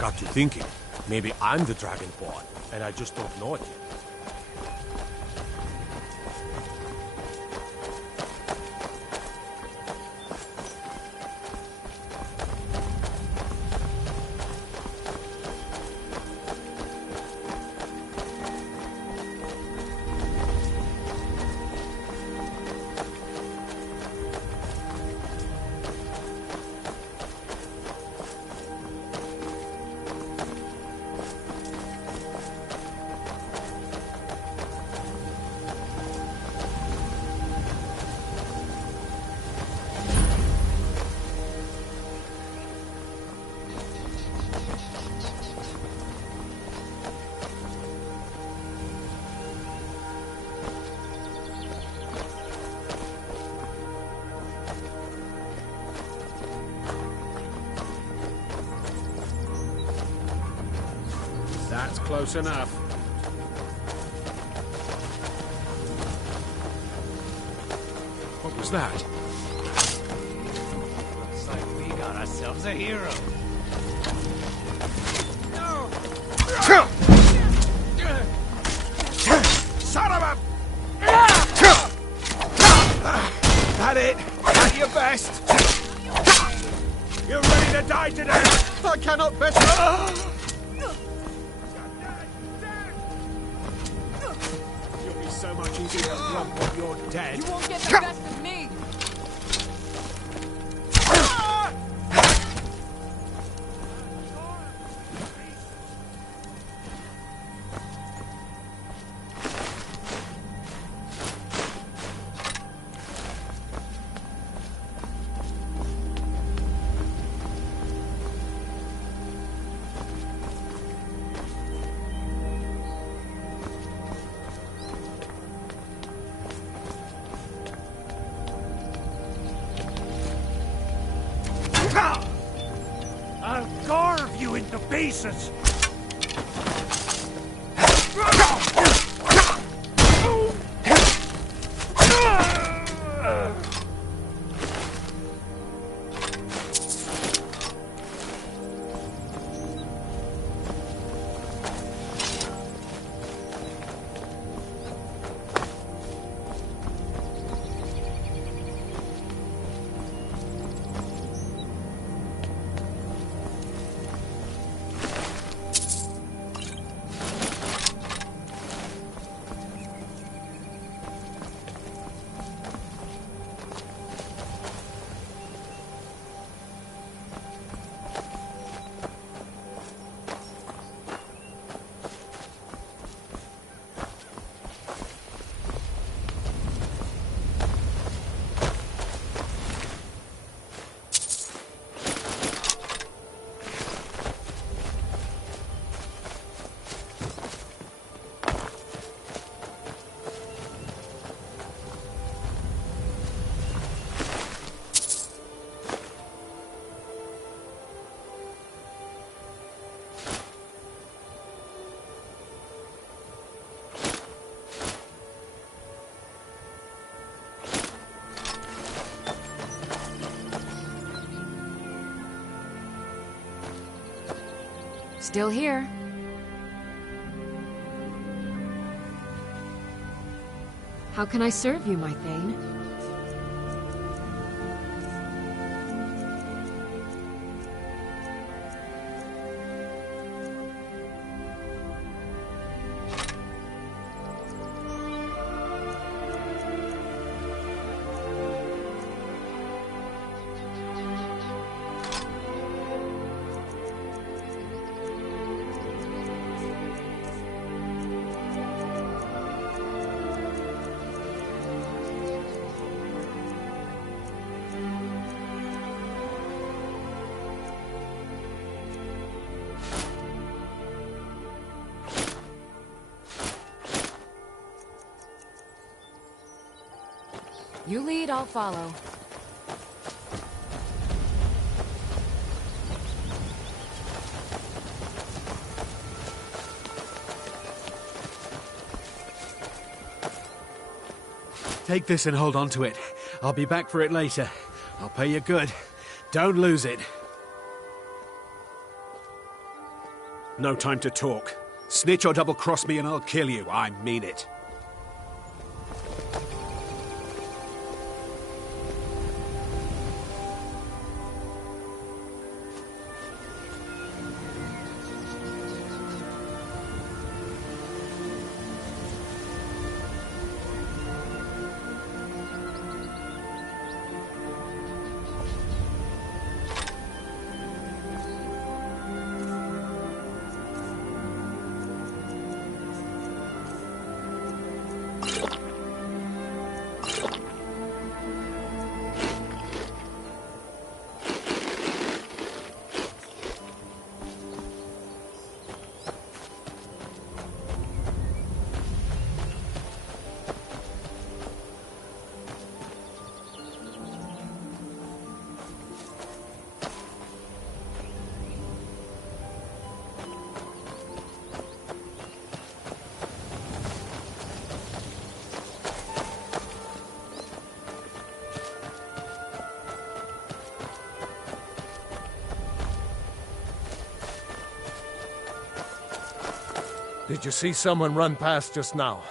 Got you thinking. Maybe I'm the Dragonborn, and I just don't know it yet. That's close enough. What was that? Looks like we got ourselves a hero. Son of a... That it? At your best? You're ready to die today? I cannot better. You'll be so much easier to lump when you're dead. You won't get the best of me! I'll carve you into pieces! Still here. How can I serve you, my Thane? You lead, I'll follow. Take this and hold on to it. I'll be back for it later. I'll pay you good. Don't lose it. No time to talk. Snitch or double-cross me and I'll kill you. I mean it. Did you see someone run past just now?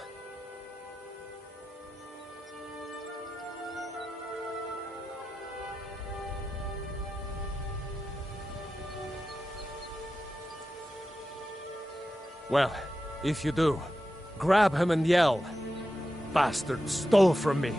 Well, if you do, grab him and yell, "Bastard stole from me!"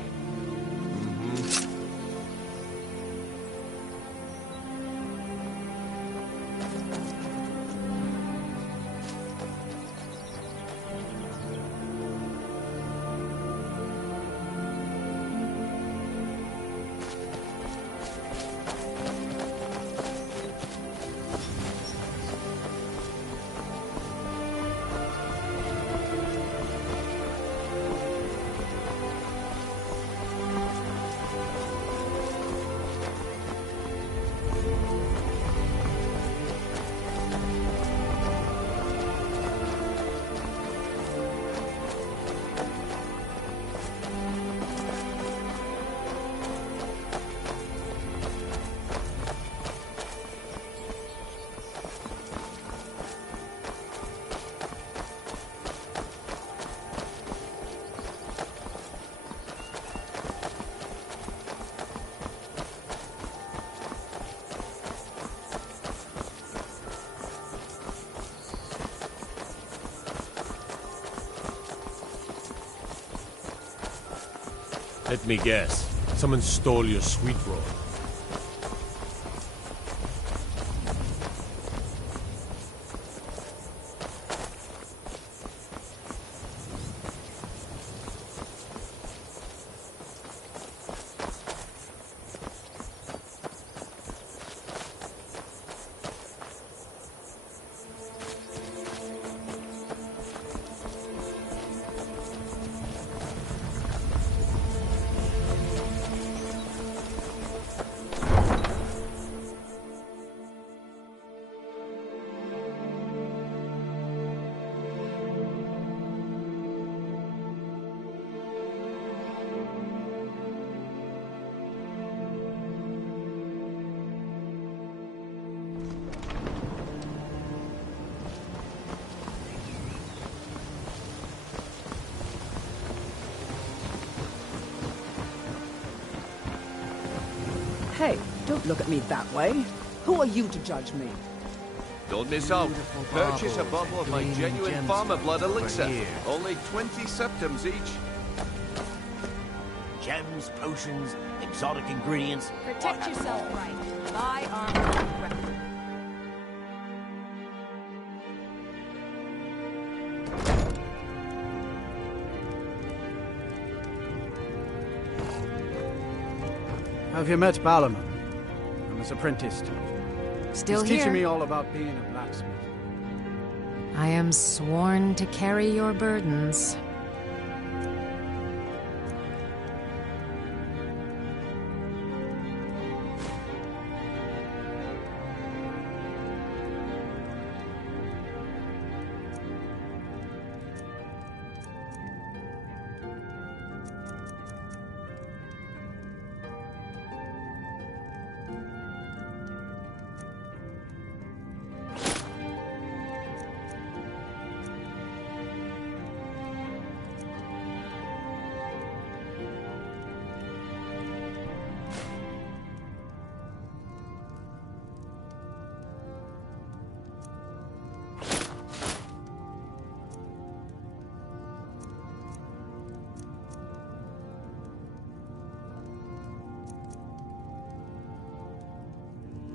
Let me guess. Someone stole your sweet roll. Hey, don't look at me that way. Who are you to judge me? Don't miss out. Purchase a bottle of my genuine farmer blood elixir. Only 20 septums each. Gems, potions, exotic ingredients. Protect yourself right. Buy armor. Have you met Balaman? I'm his apprentice. Still He's here. teaching me all about being a blacksmith. I am sworn to carry your burdens.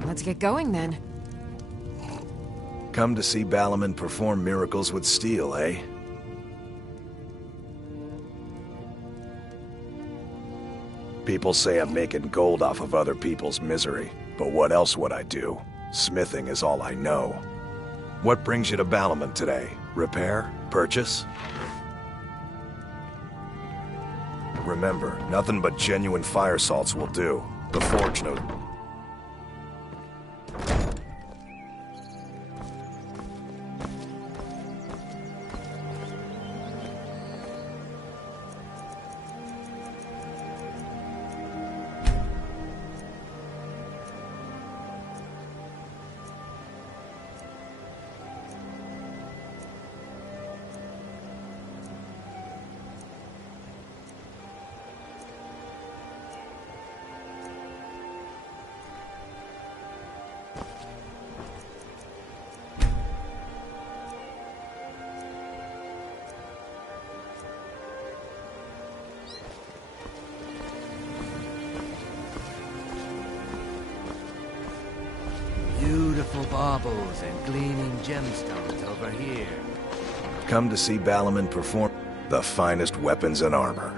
Let's get going then. Come to see Balaman perform miracles with steel, eh? People say I'm making gold off of other people's misery, but what else would I do? Smithing is all I know. What brings you to Balaman today? Repair? Purchase? Remember, nothing but genuine fire salts will do. The forge note. Beautiful baubles and gleaming gemstones over here. Come to see Balaman perform the finest weapons and armor.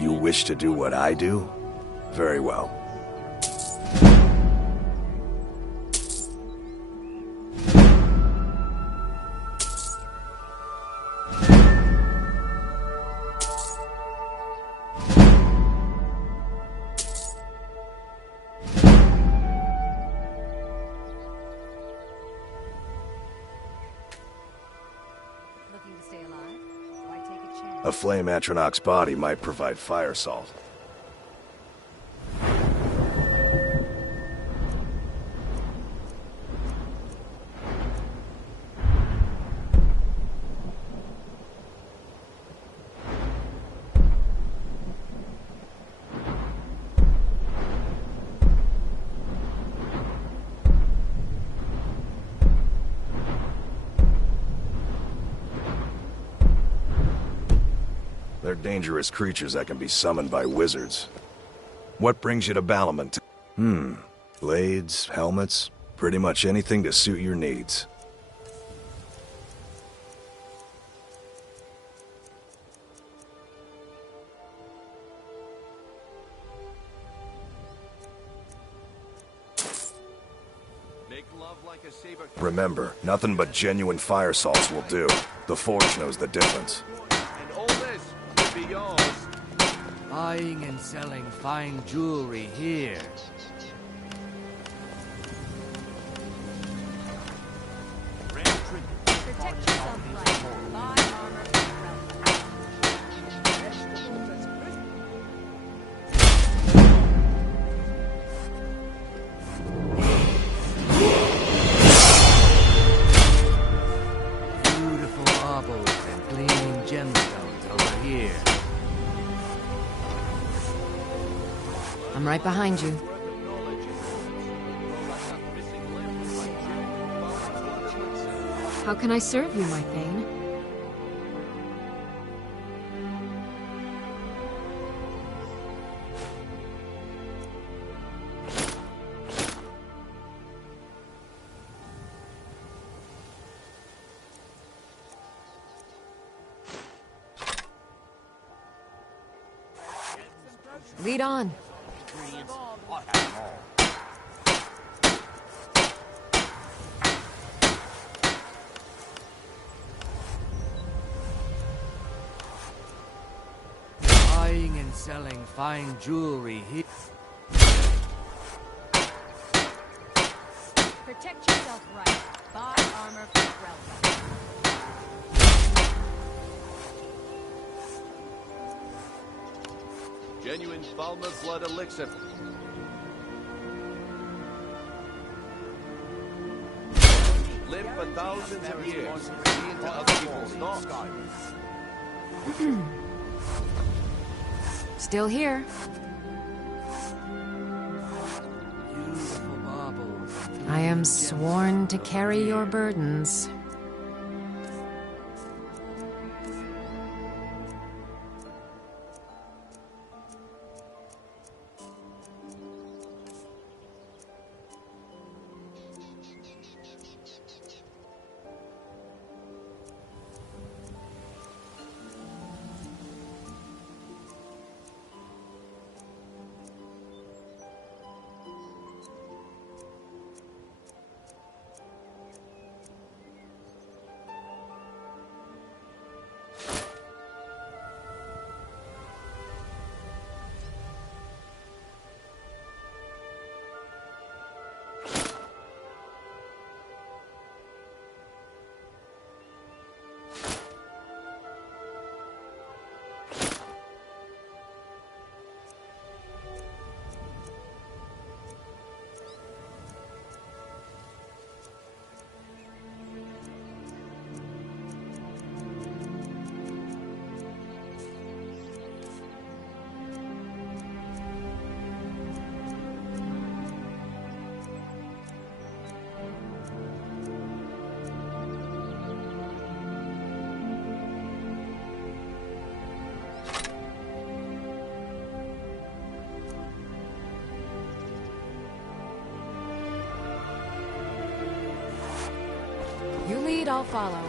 You wish to do what I do? Very well. A flame Atronach's body might provide fire salt. They're dangerous creatures that can be summoned by wizards. What brings you to Balamant? Blades, helmets, pretty much anything to suit your needs. Remember, nothing but genuine fire salts will do. The Forge knows the difference. Be yours. Buying and selling fine jewelry here. Protect yourself right. Buy armor Beautiful baubles and gleaming gemstones over here. I'm right behind you. How can I serve you, my Thane? Lead on. Buying and selling fine jewelry here. Protect yourself right. Buy armor for Relva. Genuine Falmer blood elixir. Live for thousands of years. See into other people's thoughts. Still here. Beautiful baubles. I am sworn to carry your burdens. You lead, I'll follow.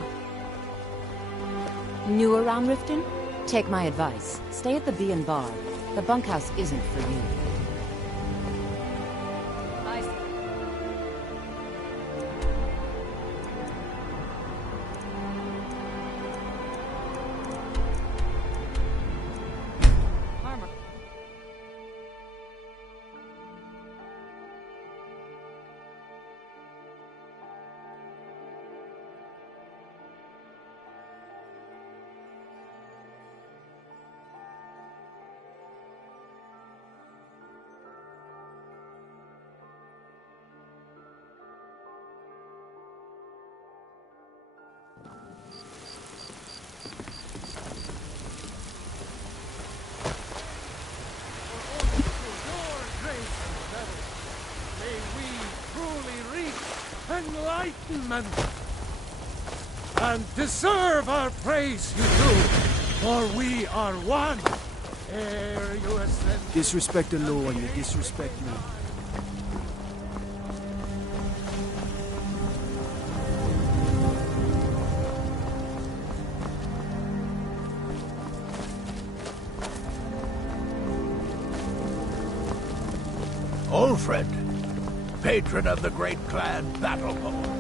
New around Riften? Take my advice. Stay at the Bee and Bar. The bunkhouse isn't for you. I see. Armor. enlightenment. And deserve our praise, you do, for we are one. Ere you ascend. Disrespect the law and you disrespect me. Old friend, patron of the great clan Battlepole.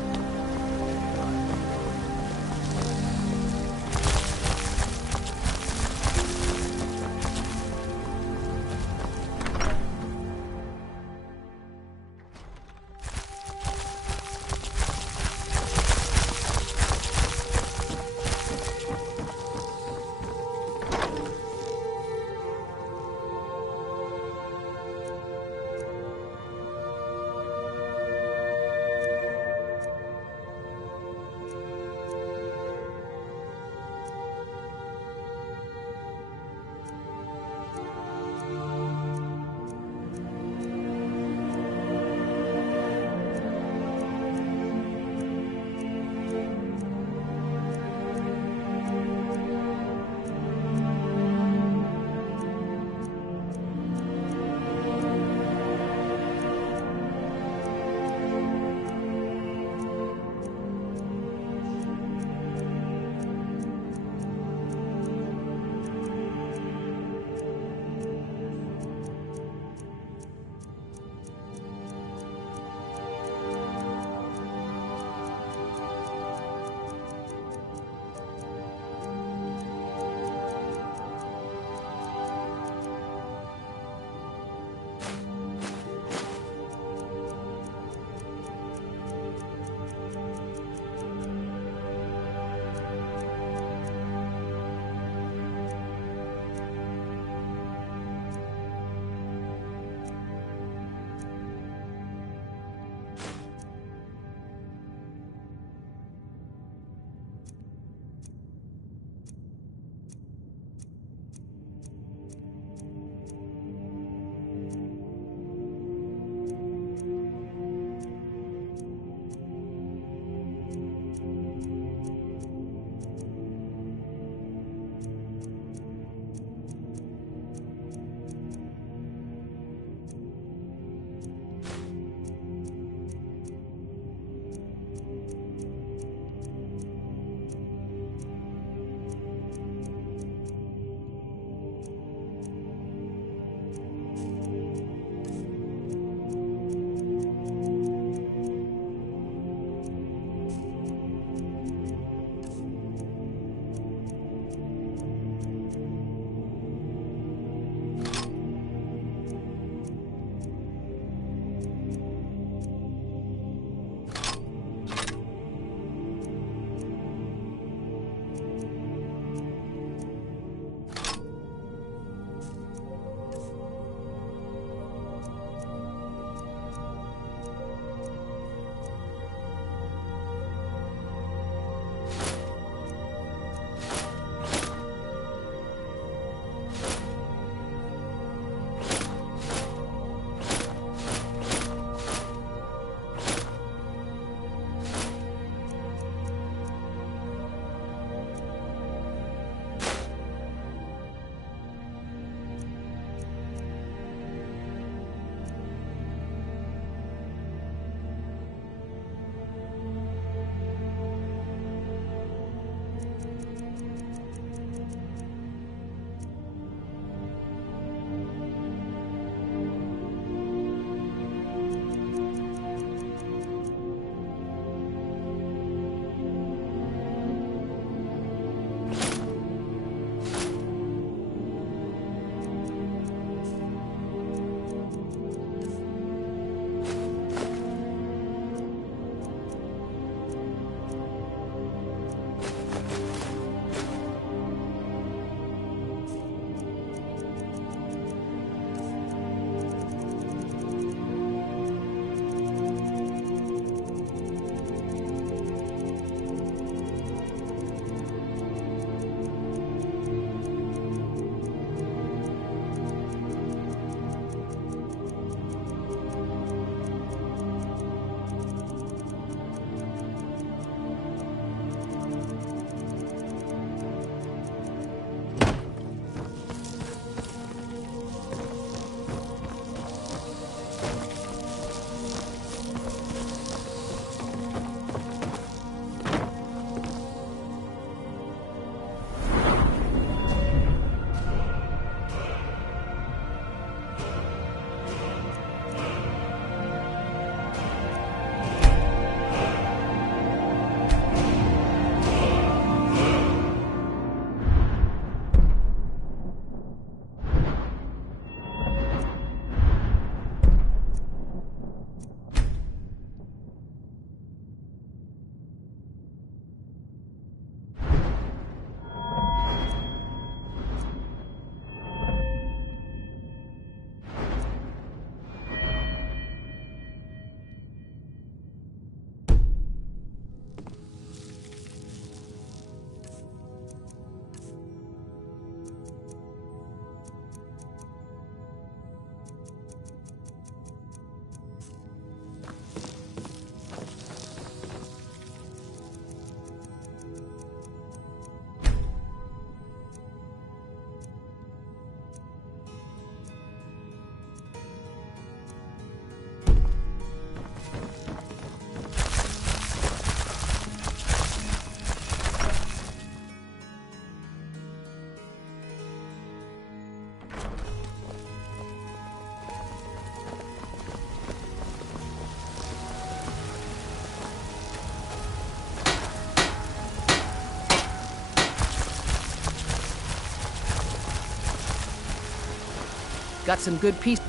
Got some good pieces.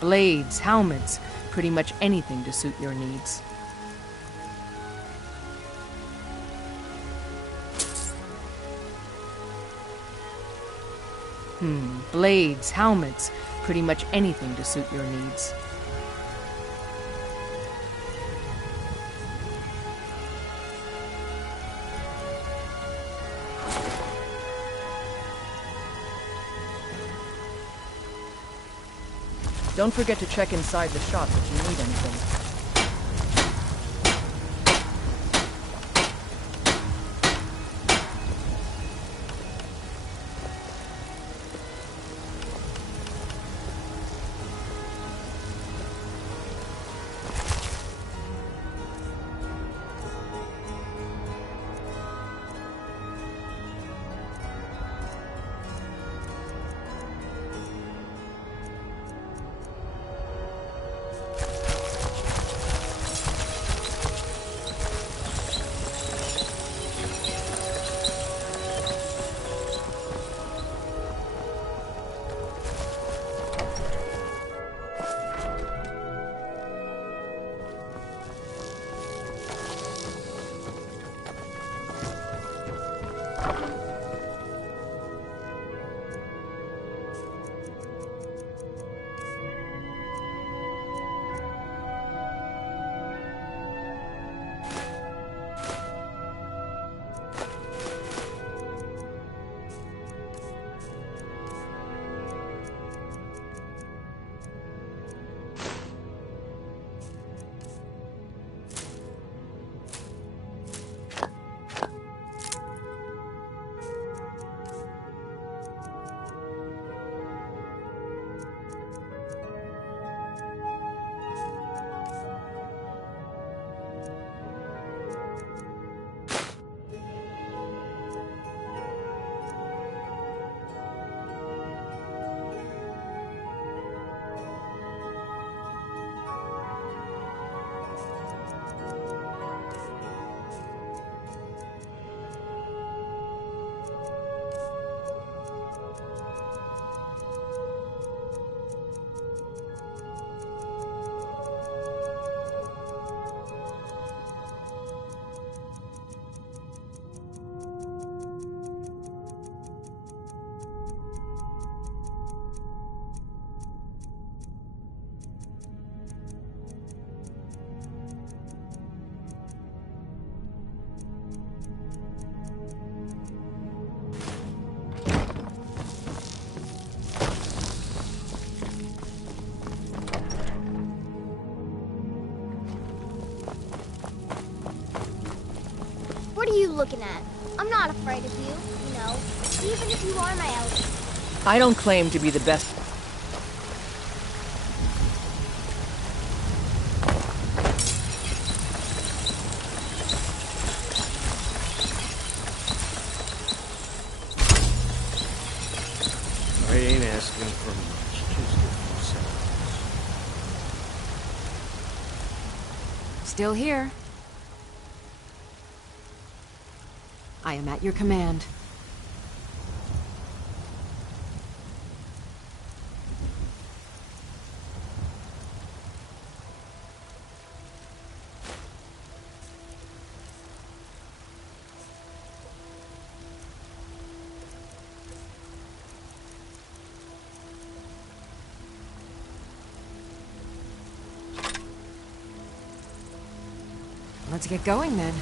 Blades, helmets, pretty much anything to suit your needs. Blades, helmets, pretty much anything to suit your needs. Don't forget to check inside the shop if you need anything. What are you looking at? I'm not afraid of you, you know, even if you are my elder. I don't claim to be the best. I ain't asking for much, just a few seconds. Still here. I am at your command. Let's get going then.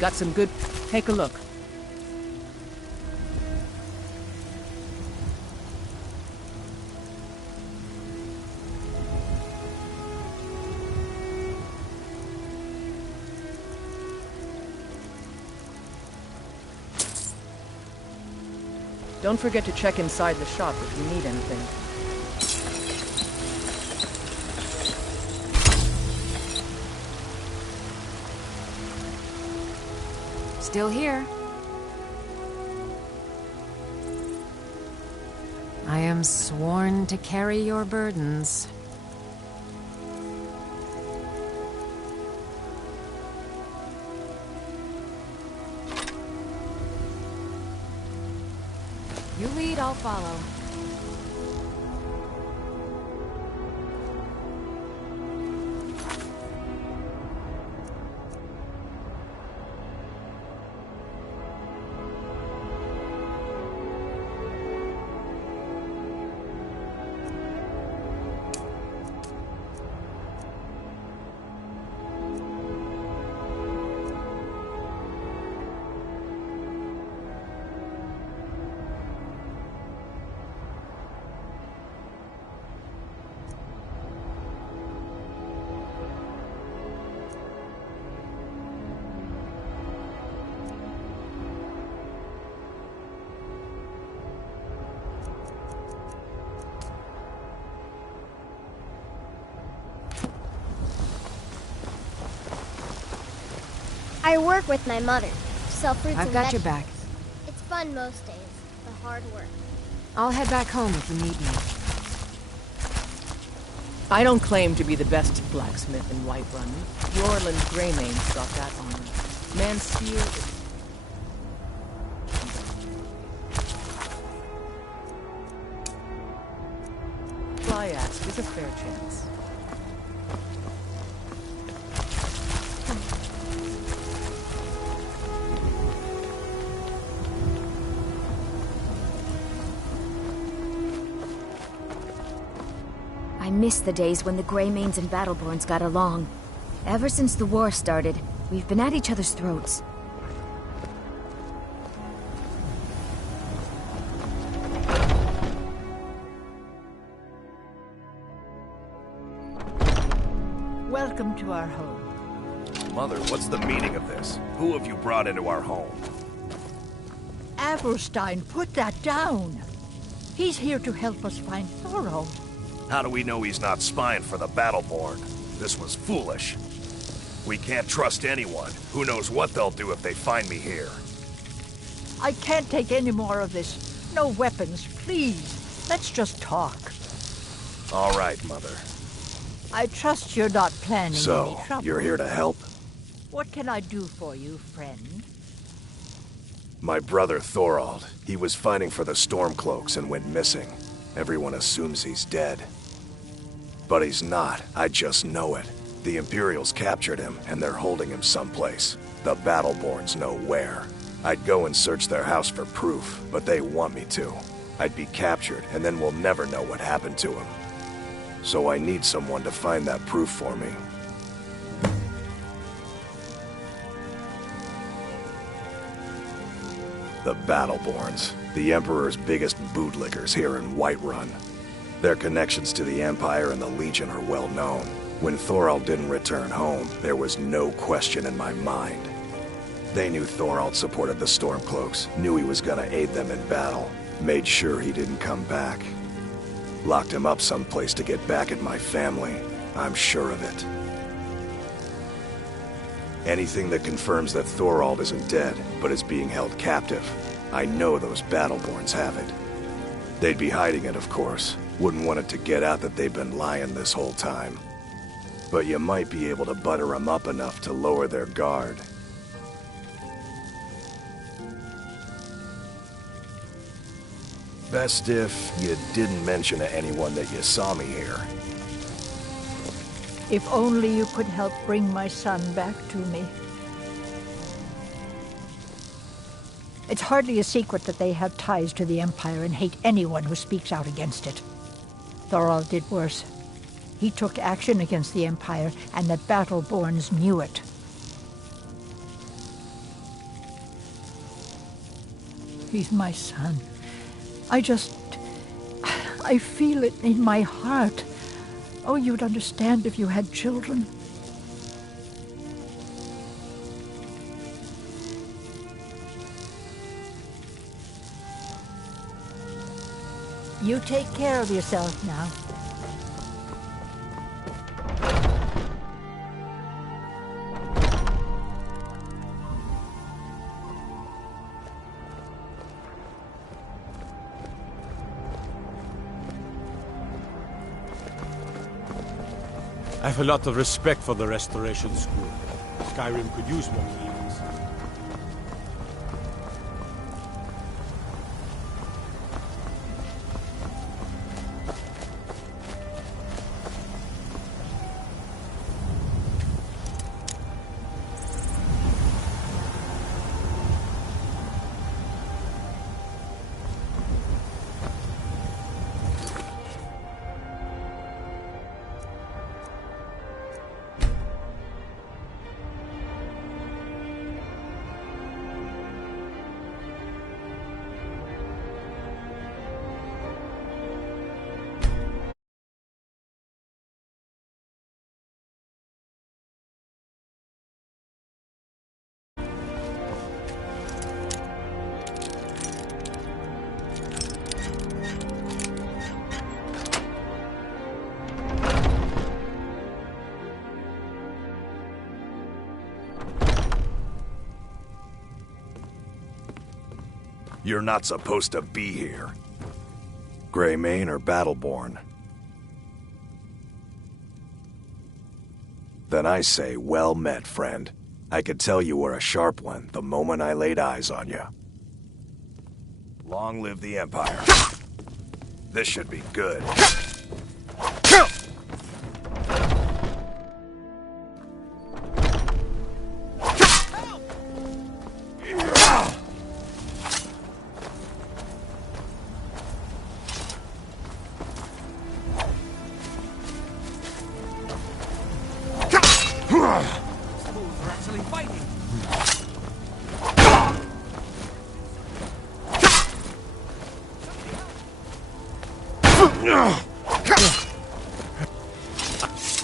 Got some good... Take a look. Don't forget to check inside the shop if you need anything. Still here. I am sworn to carry your burdens. You lead, I'll follow. I work with my mother. Sell fruits I've and got your vegetables. back. It's fun most days. The hard work. I'll head back home if you need me. I don't claim to be the best blacksmith in Whiterun. Yorland Greymane's got that honor. Man's steel is... I ask is a fair chance. I miss the days when the Greymanes and Battleborns got along. Ever since the war started, we've been at each other's throats. Welcome to our home. Mother, what's the meaning of this? Who have you brought into our home? Avrstein, put that down. He's here to help us find Thorold. How do we know he's not spying for the Battleborn? This was foolish. We can't trust anyone. Who knows what they'll do if they find me here. I can't take any more of this. No weapons, please. Let's just talk. All right, Mother. I trust you're not planning any trouble. You're here to help? What can I do for you, friend? My brother Thorold. He was fighting for the Stormcloaks and went missing. Everyone assumes he's dead. But he's not. I just know it. The Imperials captured him, and they're holding him someplace. The Battleborns know where. I'd go and search their house for proof, but they want me to. I'd be captured, and then we'll never know what happened to him. So I need someone to find that proof for me. The Battleborns, the Emperor's biggest bootlickers here in Whiterun. Their connections to the Empire and the Legion are well known. When Thorold didn't return home, there was no question in my mind. They knew Thorold supported the Stormcloaks, knew he was gonna aid them in battle, made sure he didn't come back. Locked him up someplace to get back at my family. I'm sure of it. Anything that confirms that Thorold isn't dead, but is being held captive. I know those Battleborns have it. They'd be hiding it, of course. Wouldn't want it to get out that they've been lying this whole time. But you might be able to butter them up enough to lower their guard. Best if you didn't mention to anyone that you saw me here. If only you could help bring my son back to me. It's hardly a secret that they have ties to the Empire and hate anyone who speaks out against it. Thorold did worse. He took action against the Empire, and the Battleborns knew it. He's my son. I feel it in my heart. Oh, you'd understand if you had children. You take care of yourself now. I have a lot of respect for the Restoration School. Skyrim could use more healers. You're not supposed to be here. Greymane or Battleborn? Then I say, well met, friend. I could tell you were a sharp one the moment I laid eyes on you. Long live the Empire. This should be good.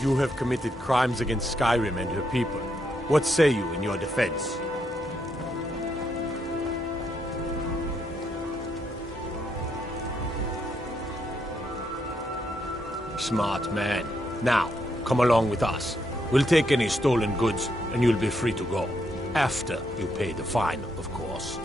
You have committed crimes against Skyrim and her people. What say you in your defense? Smart man. Now, come along with us. We'll take any stolen goods, and you'll be free to go. After you pay the fine, of course.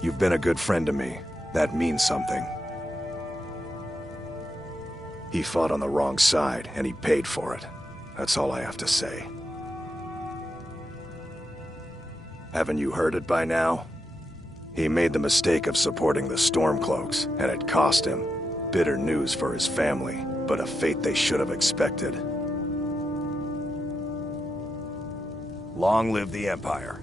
You've been a good friend to me. That means something. He fought on the wrong side, and he paid for it. That's all I have to say. Haven't you heard it by now? He made the mistake of supporting the Stormcloaks, and it cost him. Bitter news for his family, but a fate they should have expected. Long live the Empire.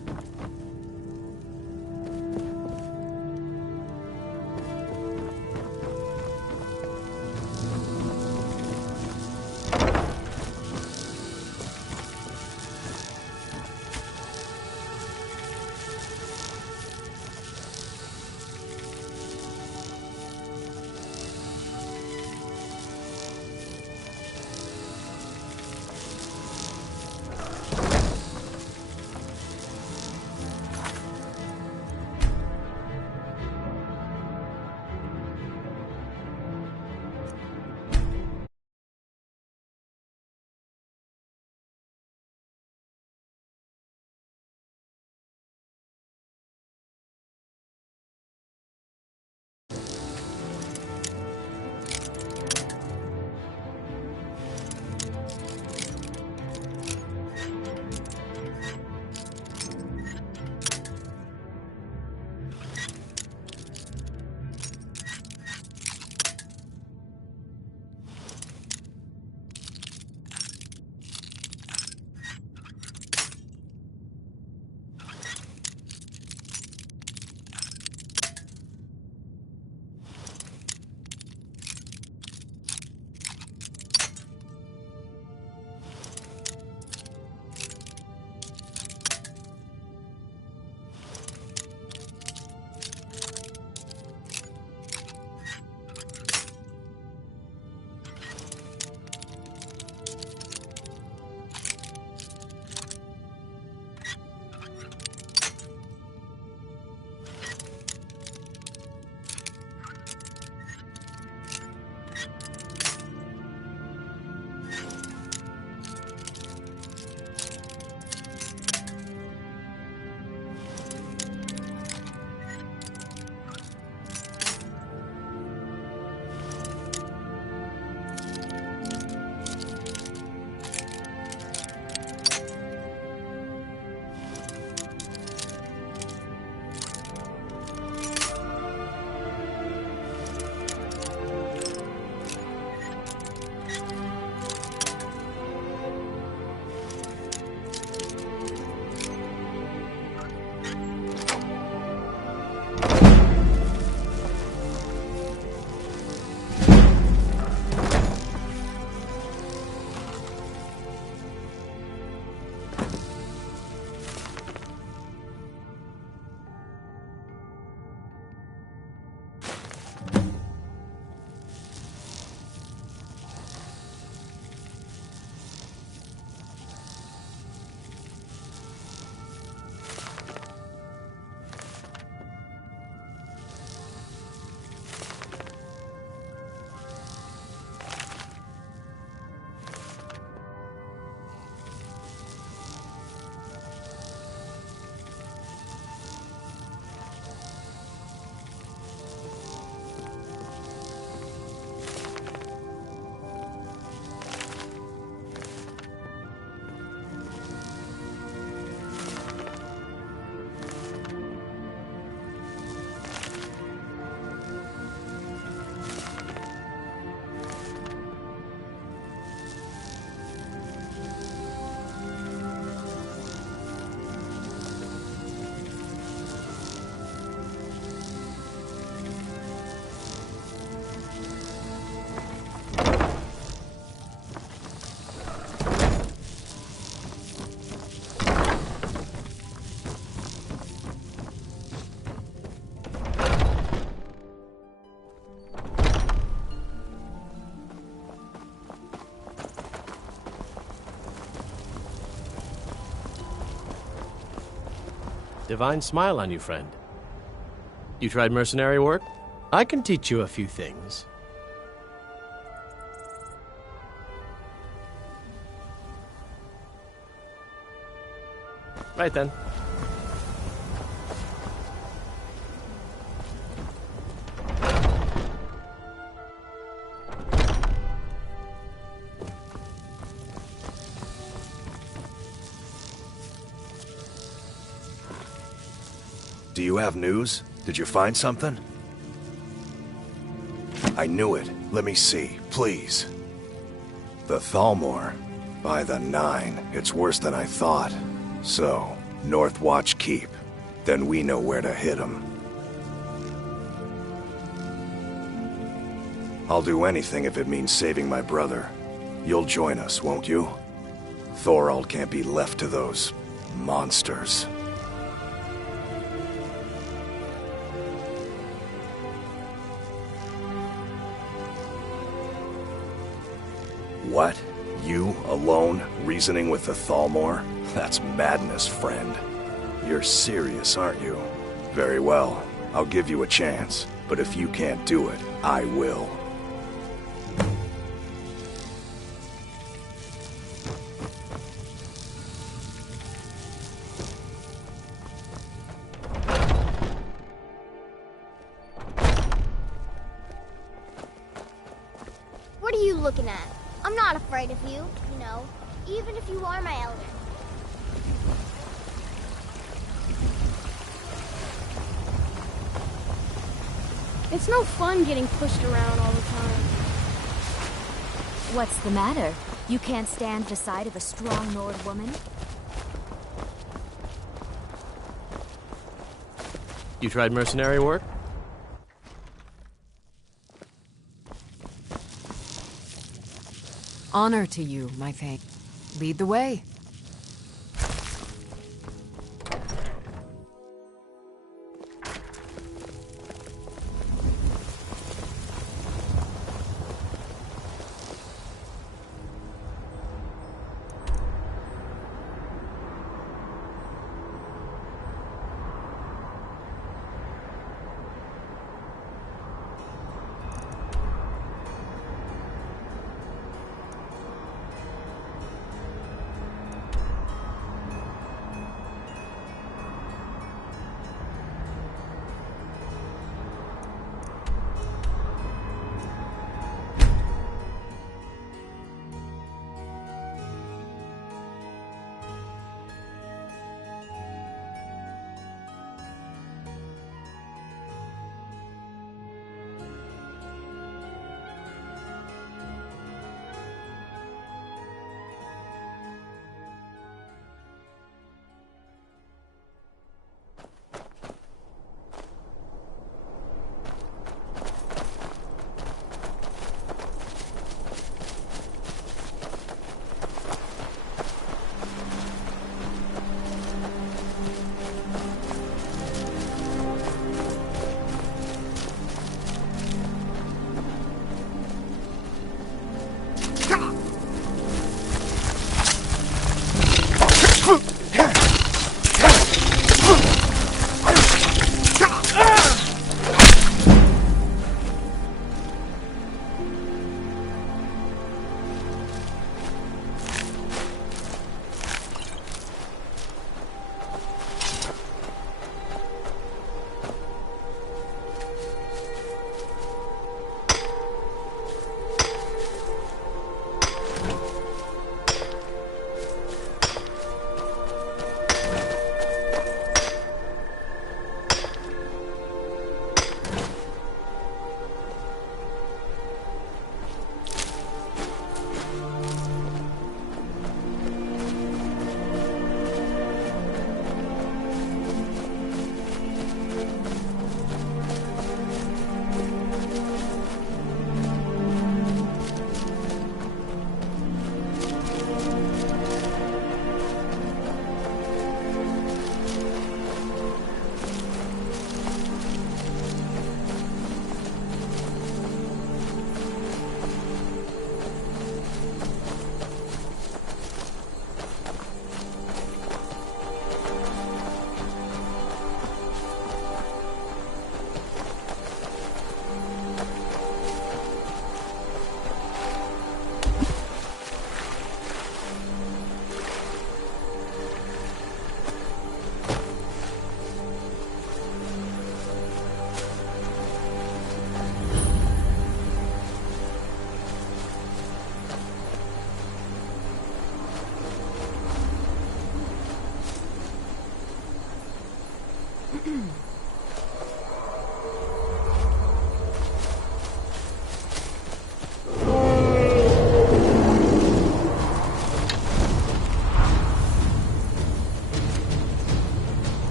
Divine smile on you, friend. You tried mercenary work? I can teach you a few things. Right then. Do you have news? Did you find something? I knew it. Let me see, please. The Thalmor. By the 9, it's worse than I thought. So, North Watch Keep. Then we know where to hit them. I'll do anything if it means saving my brother. You'll join us, won't you? Thorald can't be left to those monsters. What? You, alone, reasoning with the Thalmor? That's madness, friend. You're serious, aren't you? Very well. I'll give you a chance. But if you can't do it, I will. What are you looking at? I'm not afraid of you, you know, even if you are my elder. It's no fun getting pushed around all the time. What's the matter? You can't stand the sight of a strong Nord woman? You tried mercenary work? Honor to you, my Thane. Lead the way.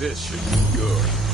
This should be good.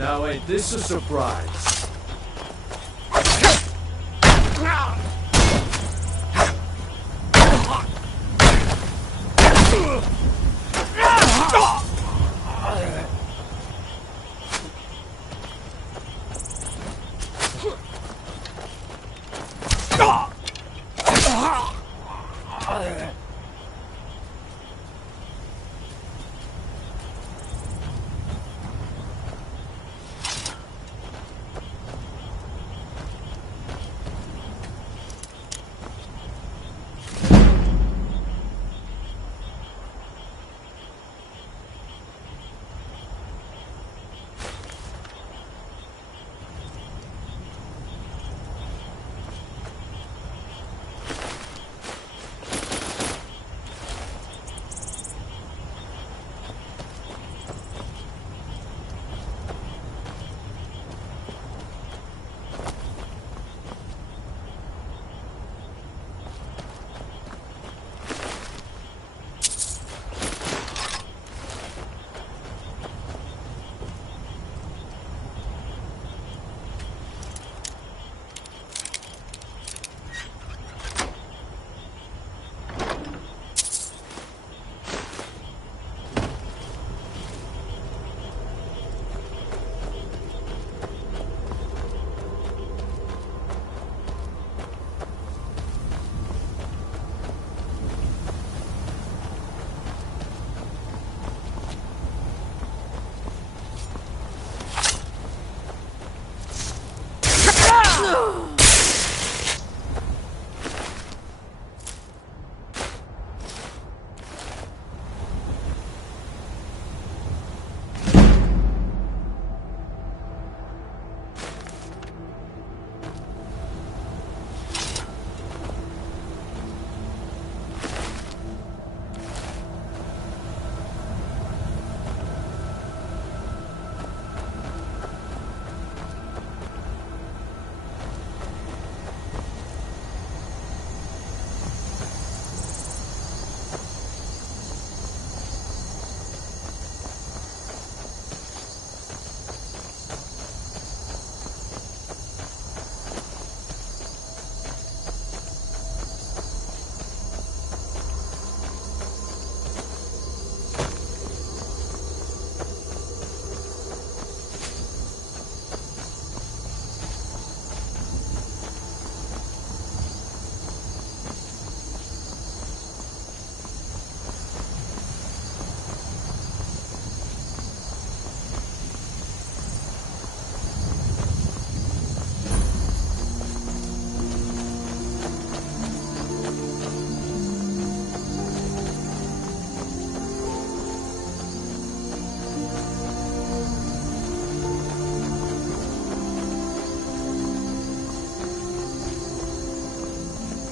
Now ain't this a surprise?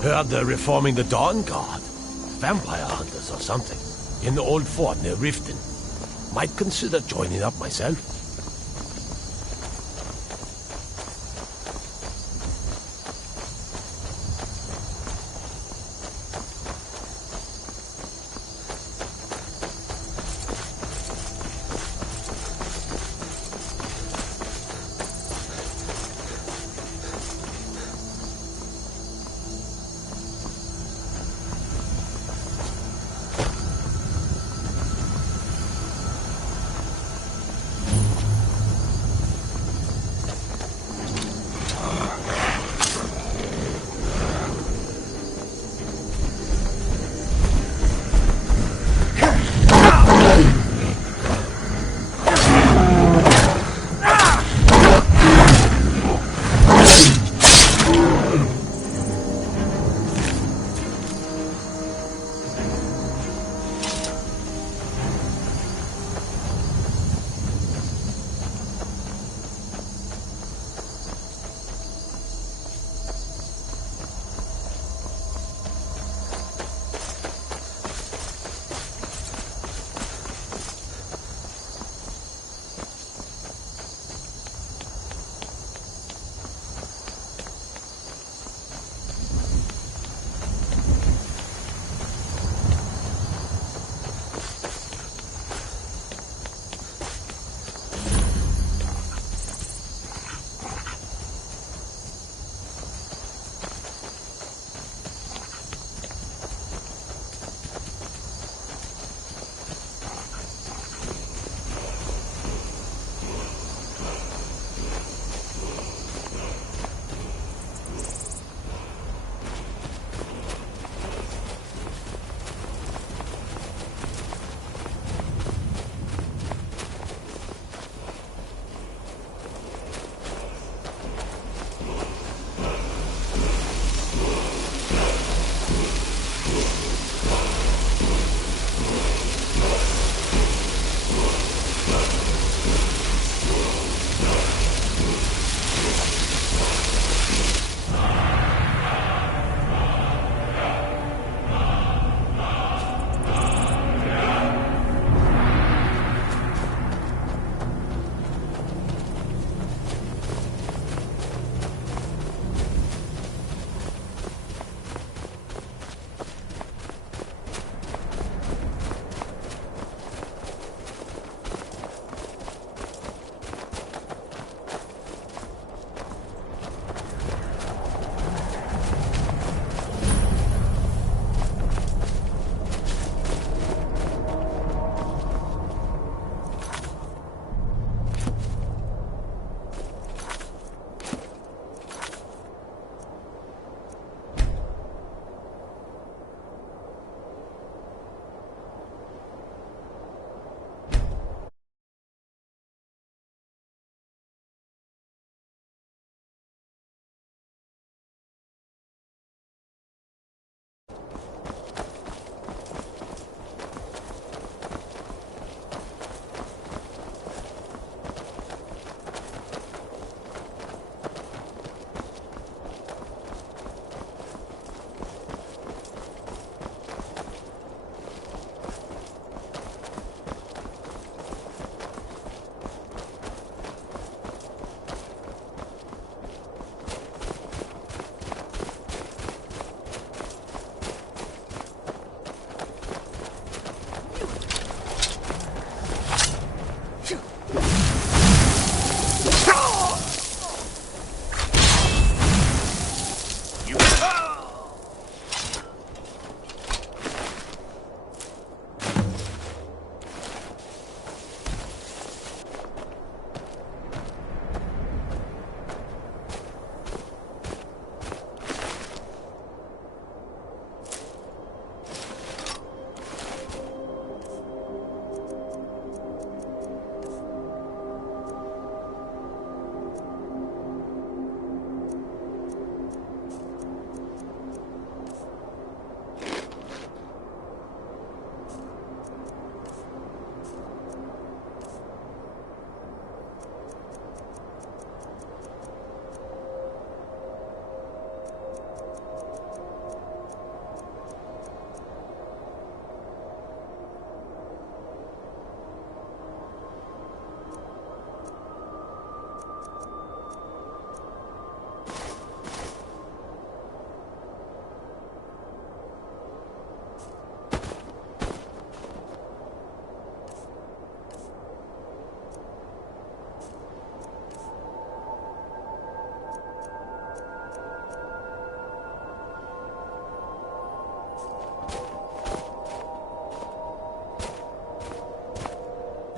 Heard they're reforming the Dawn Guard. Vampire hunters or something. In the old fort near Riften. Might consider joining up myself.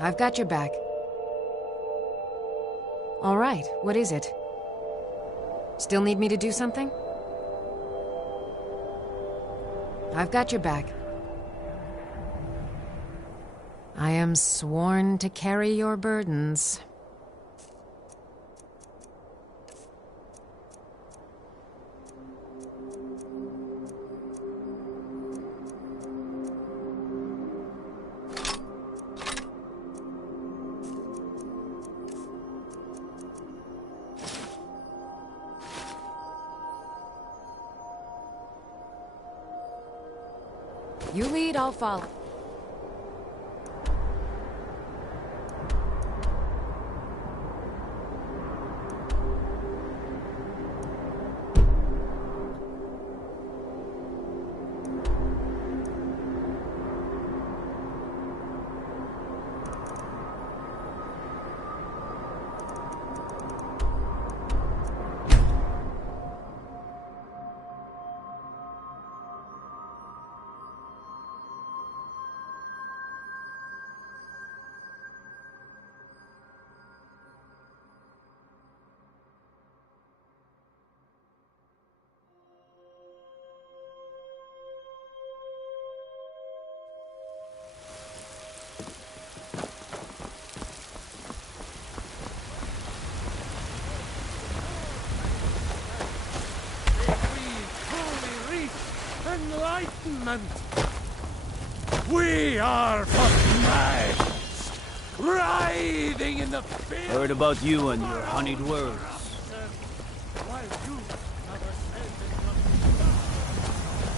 I've got your back. All right, what is it? Still need me to do something? I've got your back. I am sworn to carry your burdens. You lead, I'll follow. Enlightenment! We are but knights, writhing in the field. Heard about you and your honeyed words.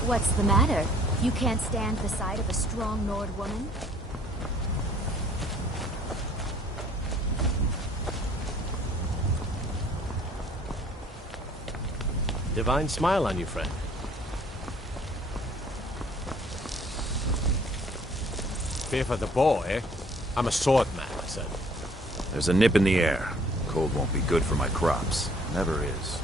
What's the matter? You can't stand the sight of a strong Nord woman? Divine smile on you, friend. Fear for the bow, eh? I'm a swordman, I said. There's a nip in the air. Cold won't be good for my crops. Never is.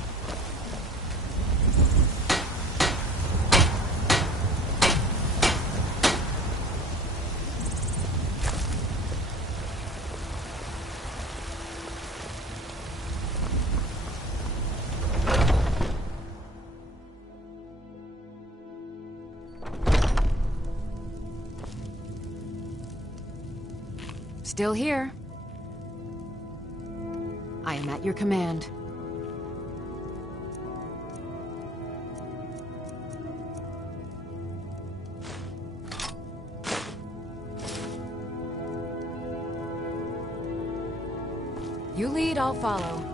Still here. I am at your command. You lead, I'll follow.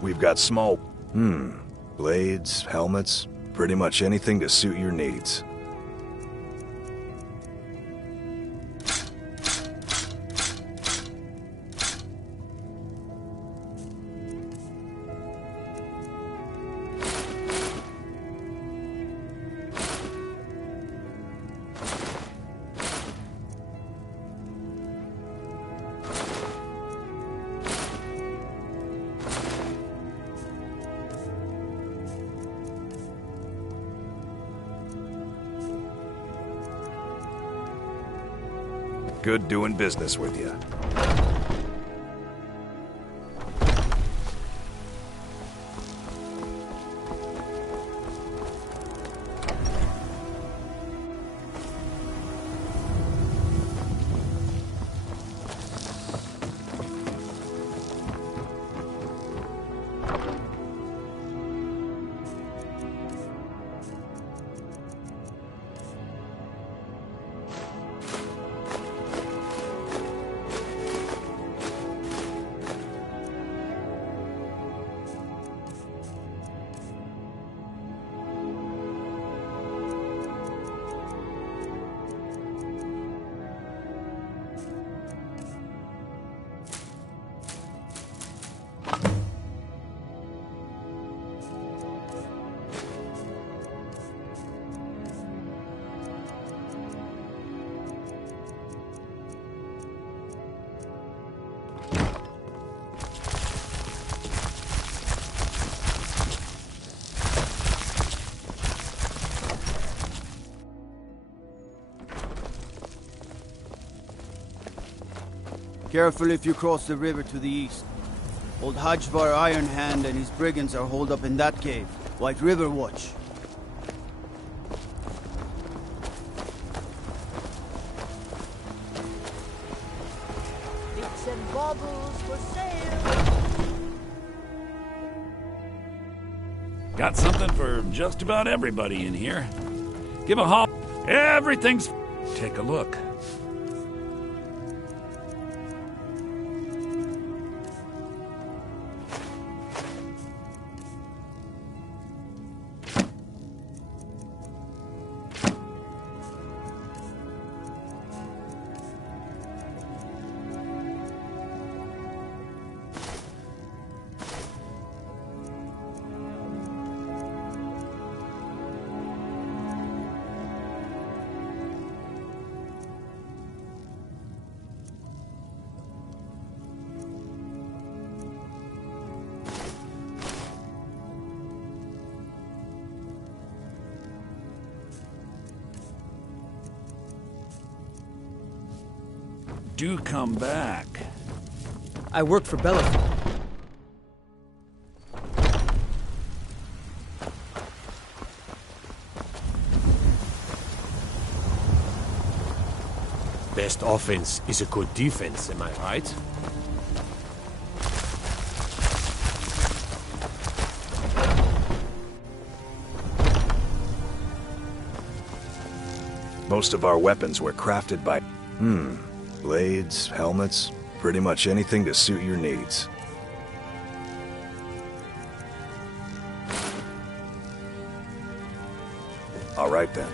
We've got small... blades, helmets, pretty much anything to suit your needs. Good doing business with you. Careful if you cross the river to the east. Old Hajvar Iron Hand and his brigands are holed up in that cave. White River watch. Bits and baubles for sale. Got something for just about everybody in here. Give a holler. Everything's... Take a look. Do come back. I work for Bellefield. Best offense is a good defense, am I right? Most of our weapons were crafted by... blades, helmets, pretty much anything to suit your needs. All right then.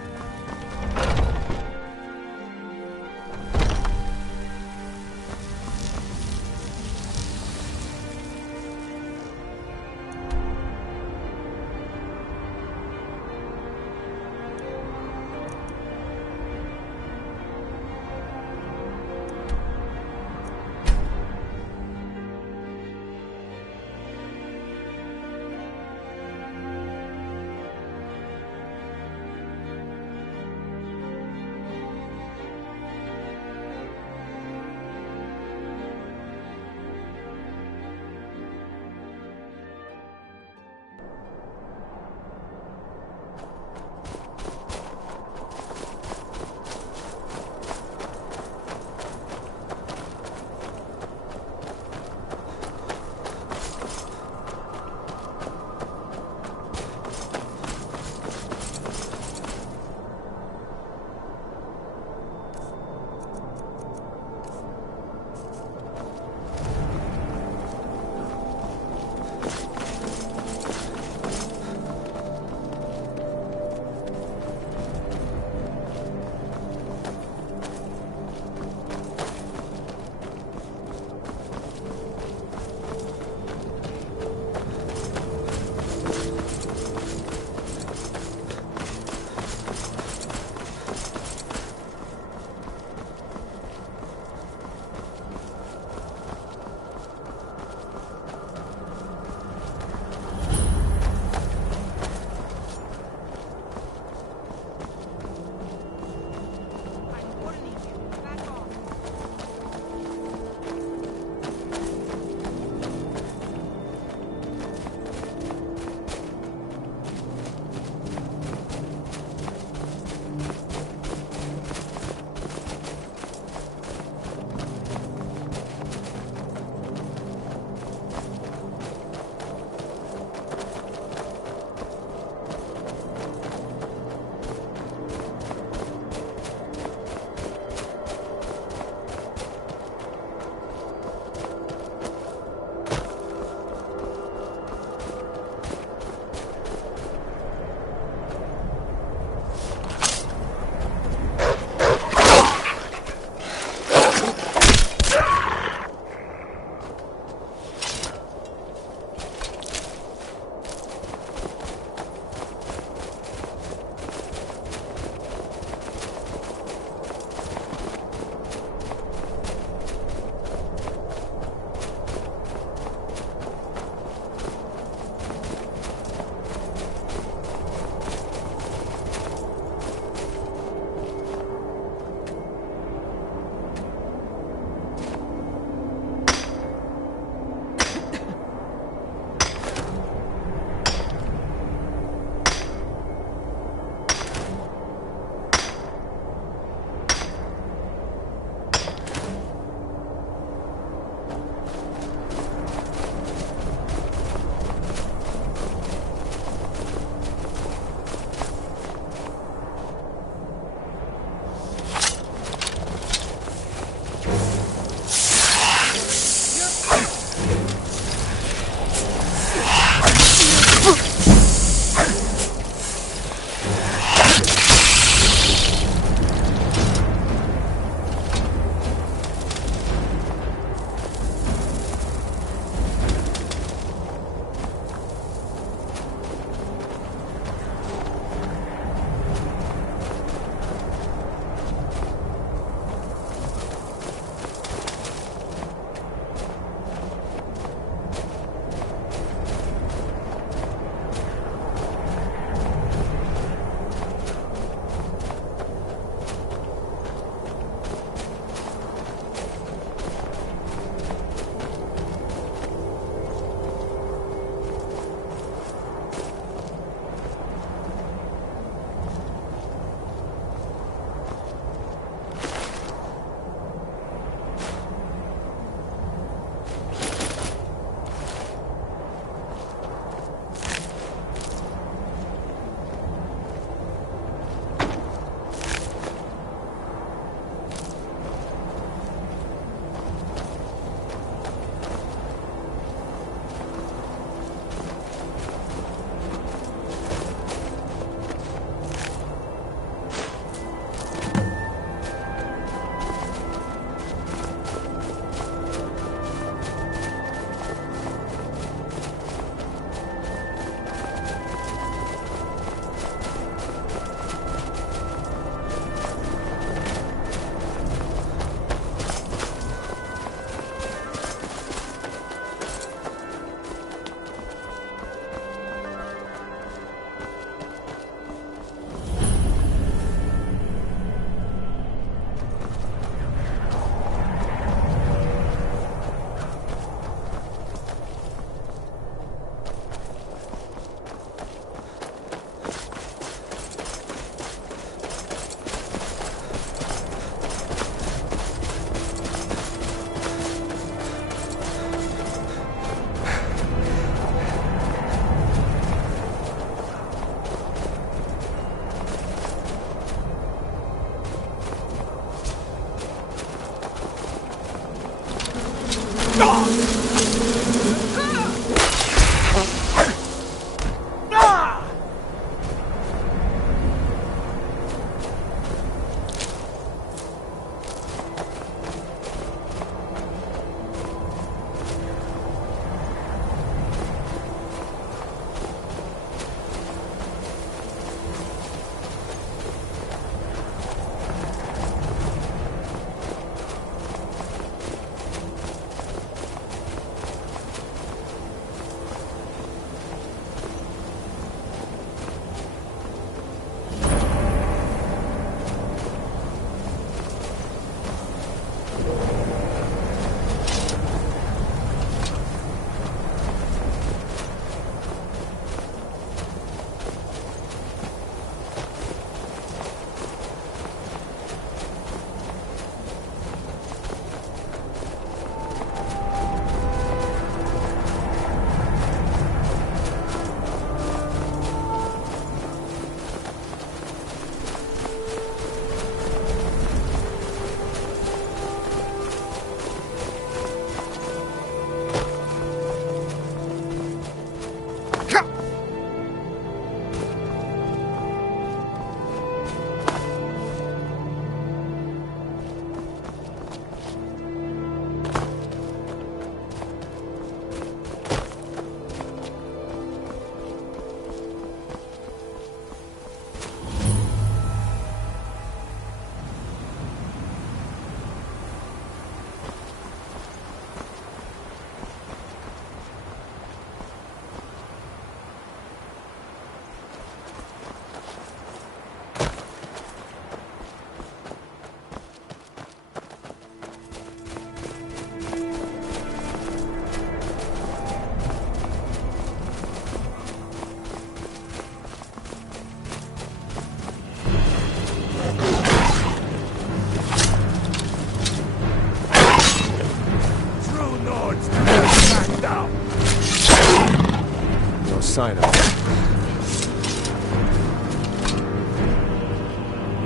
Sign of it.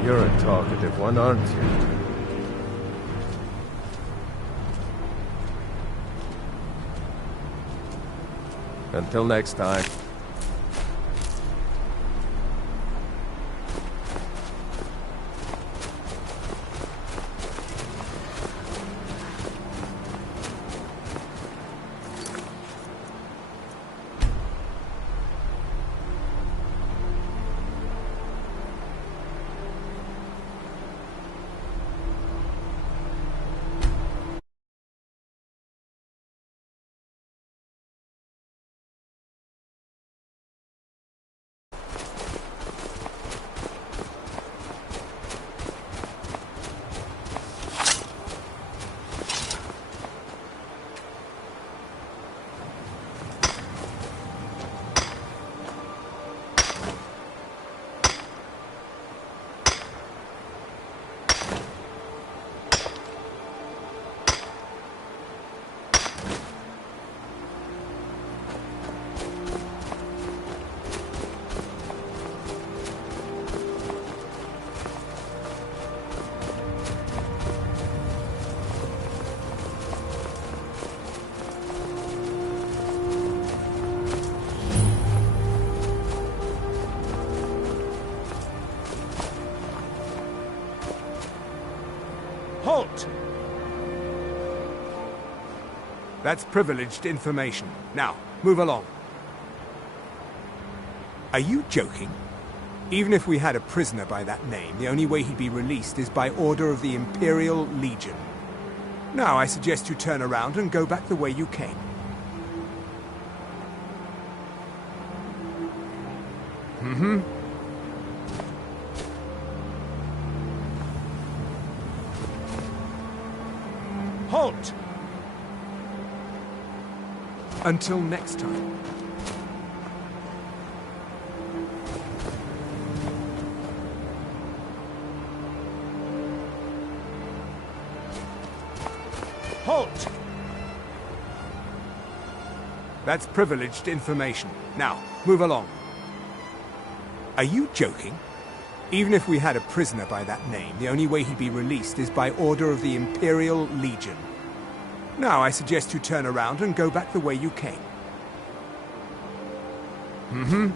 You're a talkative one, aren't you? Until next time. Halt! That's privileged information. Now, move along. Are you joking? Even if we had a prisoner by that name, the only way he'd be released is by order of the Imperial Legion. Now, I suggest you turn around and go back the way you came. Mm-hmm. Halt! Until next time. Halt! That's privileged information. Now, move along. Are you joking? Even if we had a prisoner by that name, the only way he'd be released is by order of the Imperial Legion. Now I suggest you turn around and go back the way you came. Mm-hmm.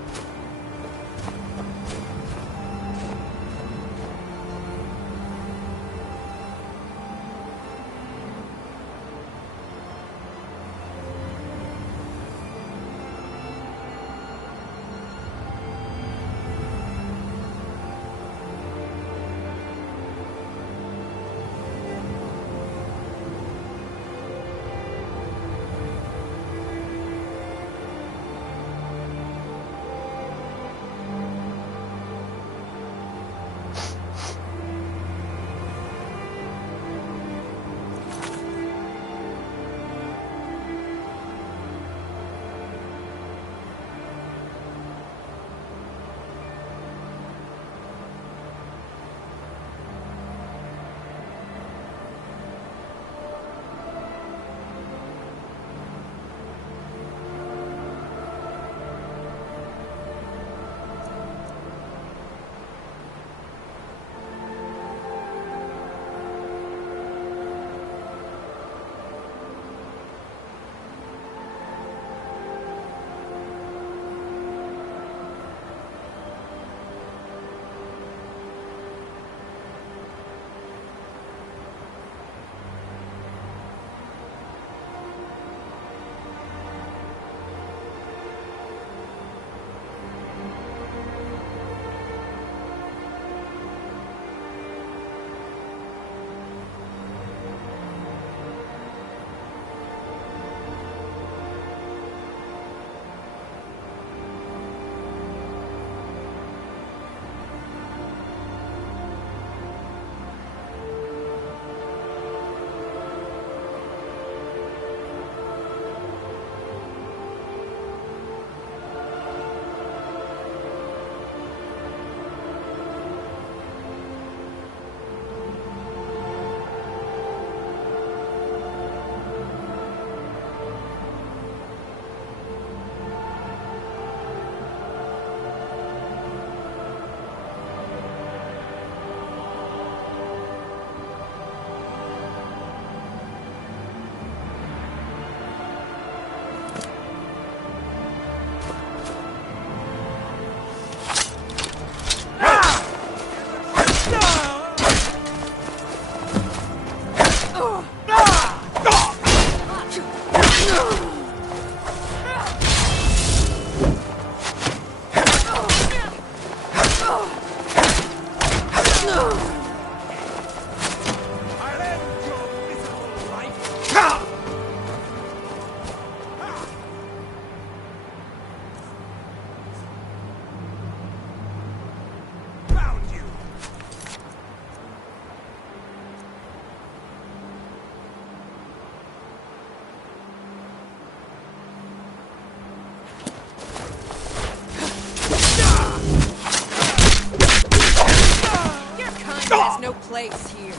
No place here.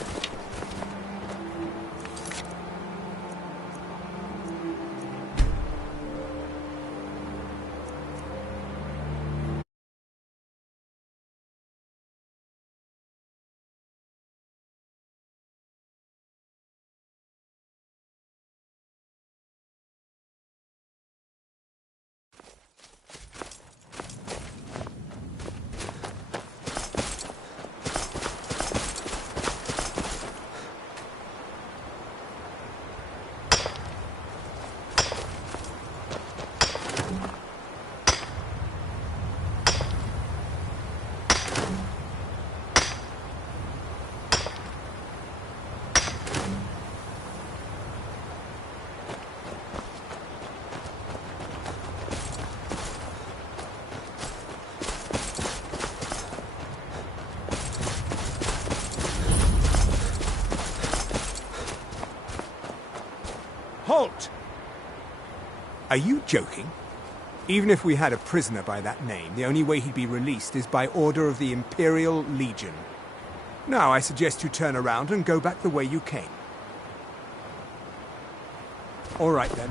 Halt! Are you joking? Even if we had a prisoner by that name, the only way he'd be released is by order of the Imperial Legion. Now I suggest you turn around and go back the way you came. All right, then.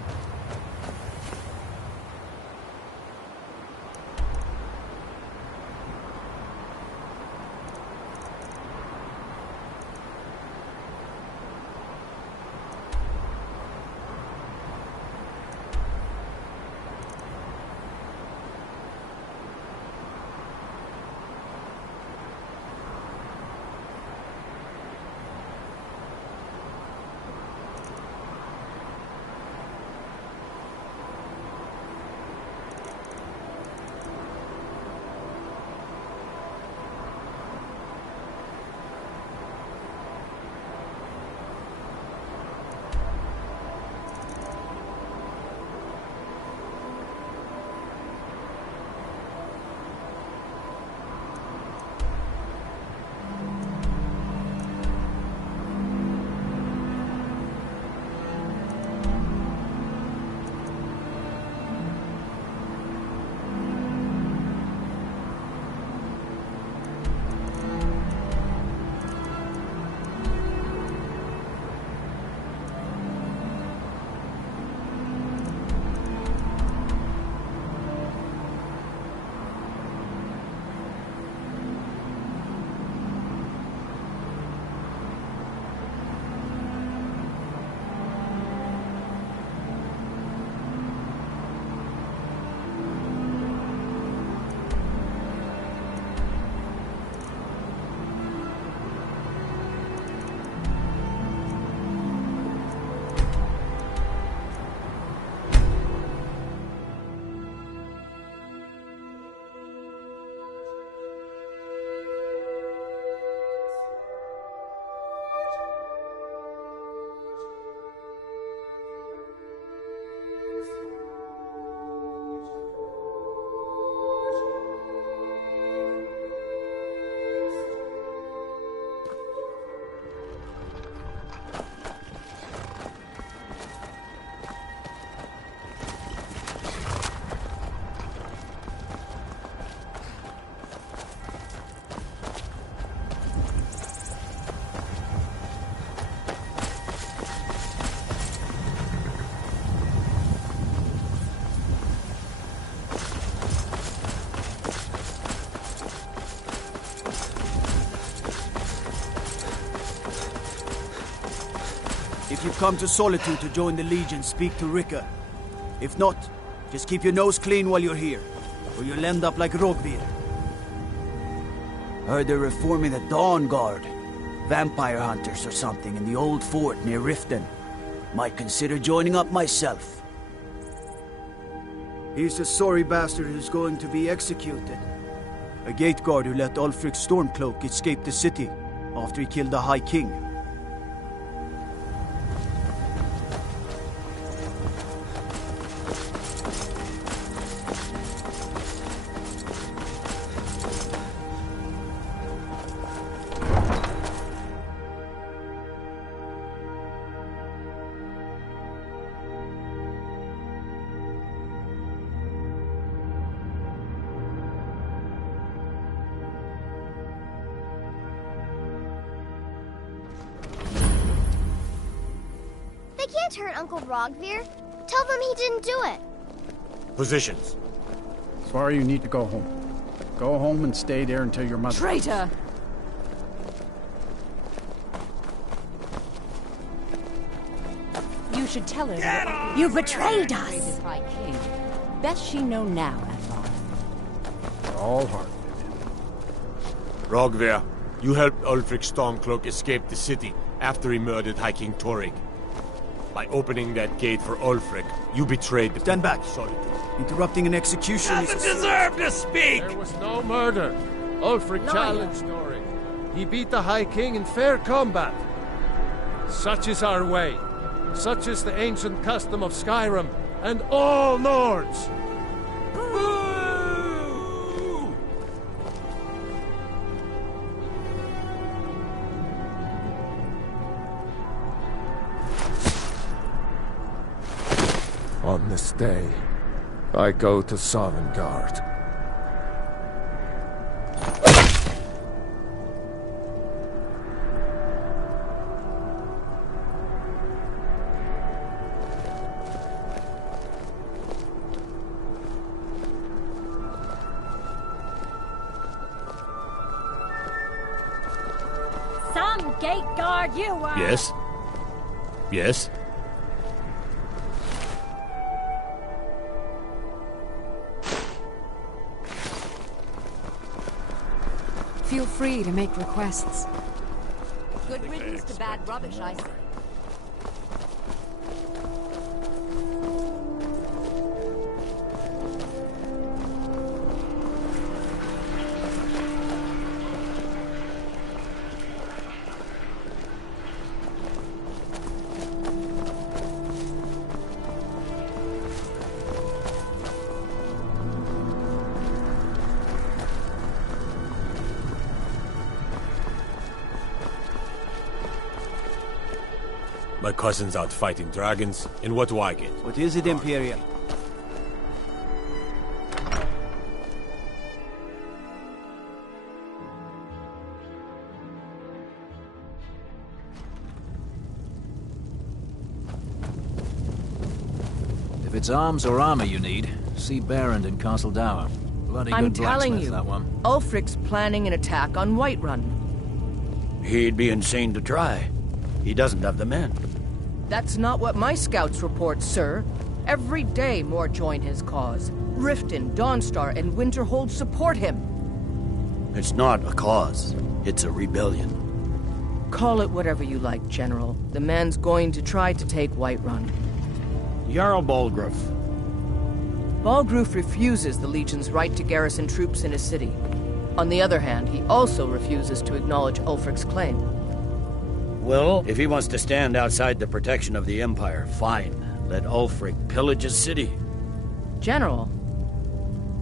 If you've come to Solitude to join the Legion, speak to Rika. If not, just keep your nose clean while you're here, or you'll end up like Rogvir. Heard they're reforming the Dawn Guard. Vampire hunters or something in the old fort near Riften. Might consider joining up myself. He's the sorry bastard who's going to be executed. A gate guard who let Ulfric Stormcloak escape the city after he killed the High King. They can't hurt Uncle Rogvir. Tell them he didn't do it. Positions. Sorry, you need to go home. Go home and stay there until your mother... Traitor! You should tell her. You betrayed us! High King. Best she know now, Advar. All heart. Rogvir, you helped Ulfric Stormcloak escape the city after he murdered High King Torrig. By opening that gate for Ulfric, you betrayed the Stand people back. of Solitude. Interrupting an execution Doesn't deserve to speak! There was no murder. Ulfric challenged Torrig. He beat the High King in fair combat. Such is our way. Such is the ancient custom of Skyrim and all Nords. On this day, I go to Sovngarde. Some gate guard you are! Yes? Yes? Feel free to make requests. Good riddance to bad rubbish, I say. My cousin's out fighting dragons, and what do I get? What is it, Imperial? If it's arms or armor you need, see Barrand in Castle Dower. Bloody I'm good telling blacksmith, you, that one. Ulfric's planning an attack on Whiterun. He'd be insane to try. He doesn't have the men. That's not what my scouts report, sir. Every day more join his cause. Riften, Dawnstar, and Winterhold support him. It's not a cause. It's a rebellion. Call it whatever you like, General. The man's going to try to take Whiterun. Jarl Balgruuf. Balgruuf refuses the Legion's right to garrison troops in his city. On the other hand, he also refuses to acknowledge Ulfric's claim. Well, if he wants to stand outside the protection of the Empire, fine. Let Ulfric pillage his city. General.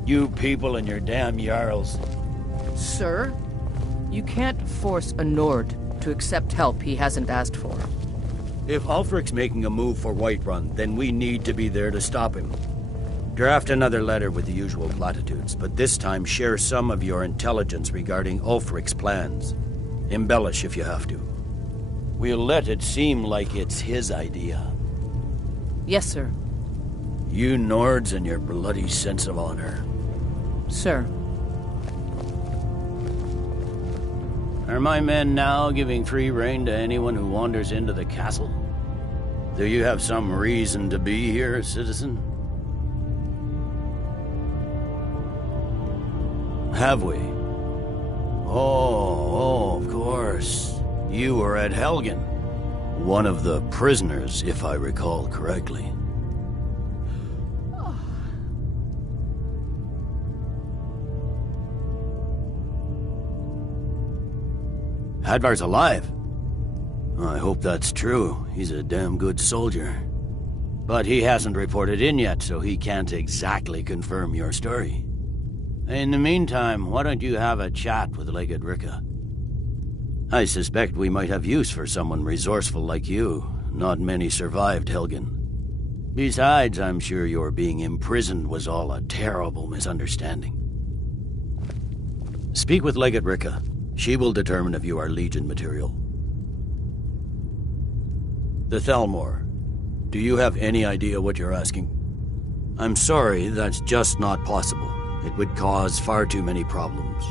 You people and your damn Jarls. Sir, you can't force a Nord to accept help he hasn't asked for. If Ulfric's making a move for Whiterun, then we need to be there to stop him. Draft another letter with the usual platitudes, but this time share some of your intelligence regarding Ulfric's plans. Embellish if you have to. We'll let it seem like it's his idea. Yes, sir. You Nords and your bloody sense of honor. Sir. Are my men now giving free rein to anyone who wanders into the castle? Do you have some reason to be here, citizen? Have we? Oh, of course. You were at Helgen. One of the prisoners, if I recall correctly. Hadvar's alive. I hope that's true. He's a damn good soldier. But he hasn't reported in yet, so he can't exactly confirm your story. In the meantime, why don't you have a chat with Legate Ricka? I suspect we might have use for someone resourceful like you. Not many survived Helgen. Besides, I'm sure your being imprisoned was all a terrible misunderstanding. Speak with Legate Ricka. She will determine if you are Legion material. The Thalmor. Do you have any idea what you're asking? I'm sorry, that's just not possible. It would cause far too many problems.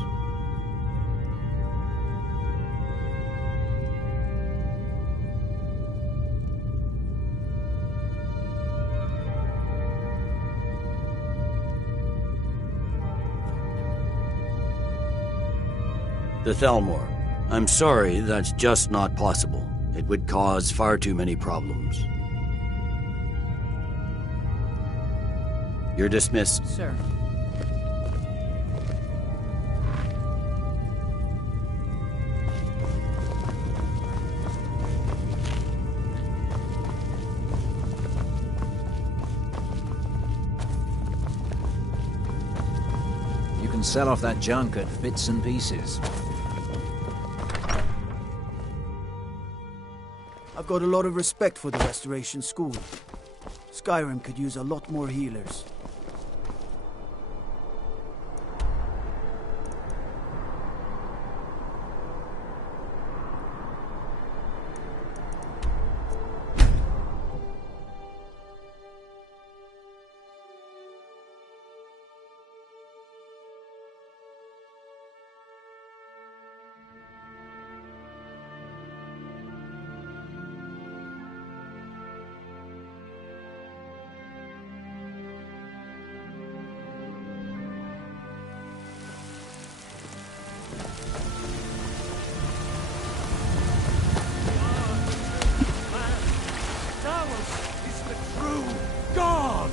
The Thalmor. I'm sorry, that's just not possible. It would cause far too many problems. You're dismissed. Sir. You can sell off that junk at bits and pieces. I've got a lot of respect for the Restoration School. Skyrim could use a lot more healers.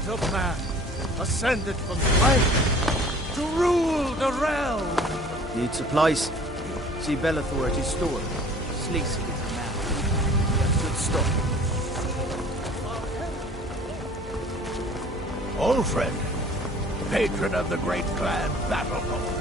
Of man, ascended from life to rule the realm. Need supplies? See Bellathor at his store. Sleazy is the man. He has good stock. Old friend, patron of the great clan Battleborn.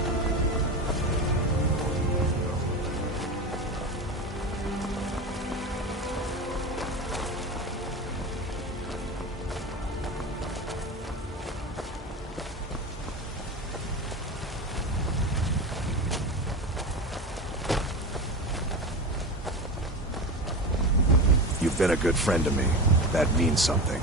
You've been a good friend to me. That means something.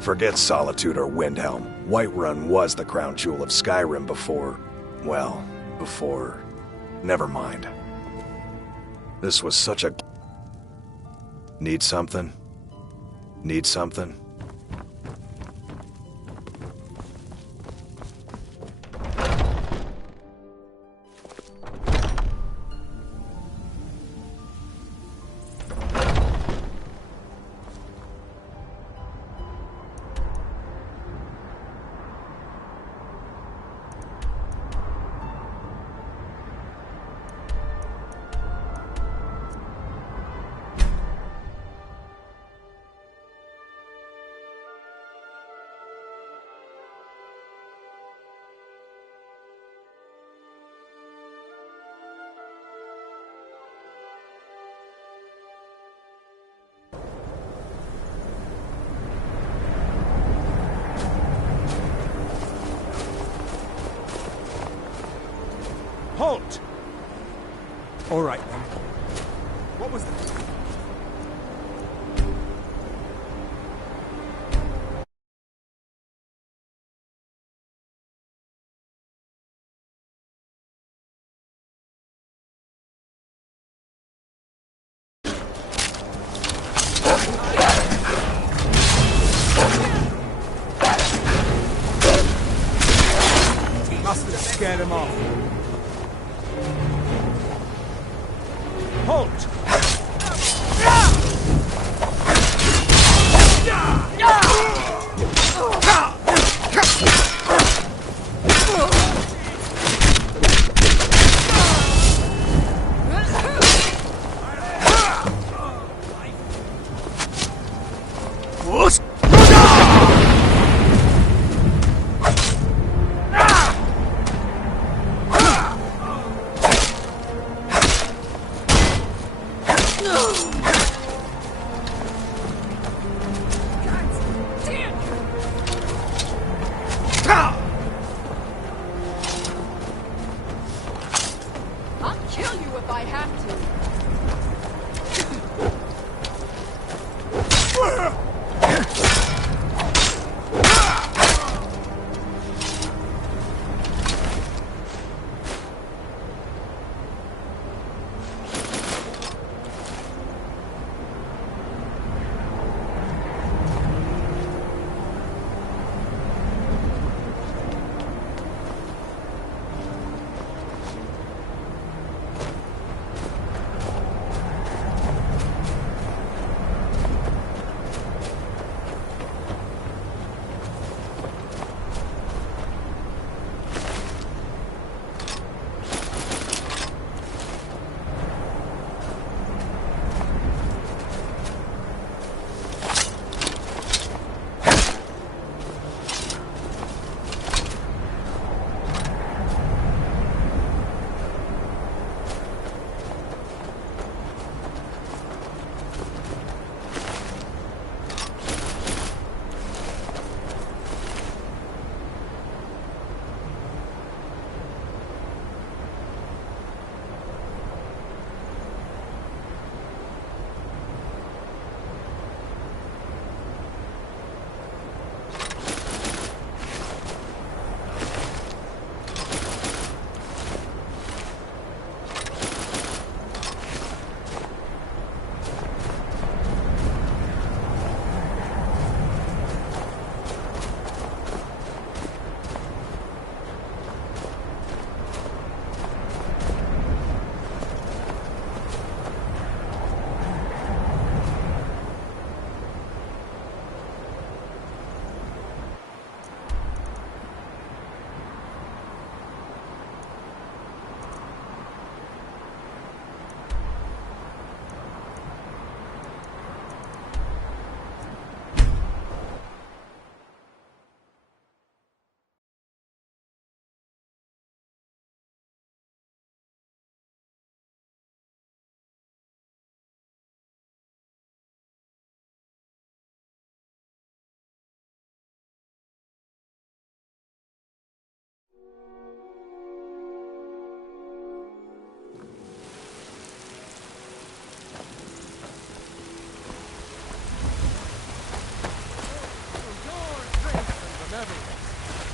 Forget Solitude or Windhelm. Whiterun was the crown jewel of Skyrim before... well, before... never mind. This was such a... Need something? Need something? Halt! All right, then. What was that? Must have scared him off. Halt! I'll kill you if I have to.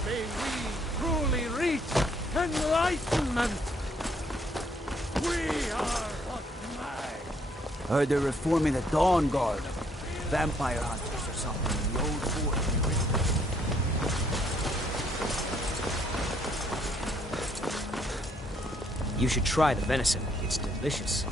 May we truly reach enlightenment! We are what made. Heard they're reforming the Dawn Guard. Vampire hunters or something in the old fort. You should try the venison. It's delicious.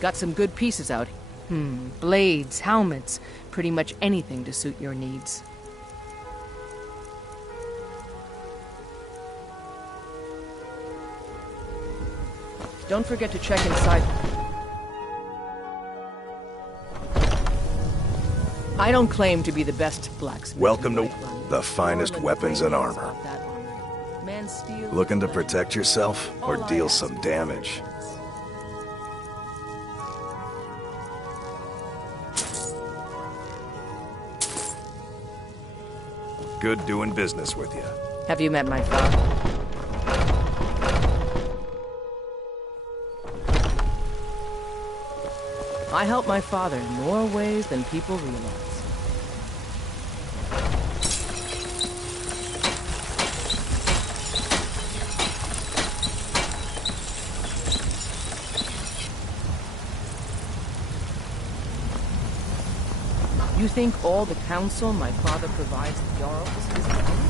Got some good pieces out. Blades, helmets, pretty much anything to suit your needs. Don't forget to check inside. I don't claim to be the best blacksmith. Welcome to the finest weapons and armor. Looking to protect yourself or deal some damage? Good doing business with you. Have you met my father? I help my father in more ways than people realize. You think all the counsel my father provides the Jarl is his own?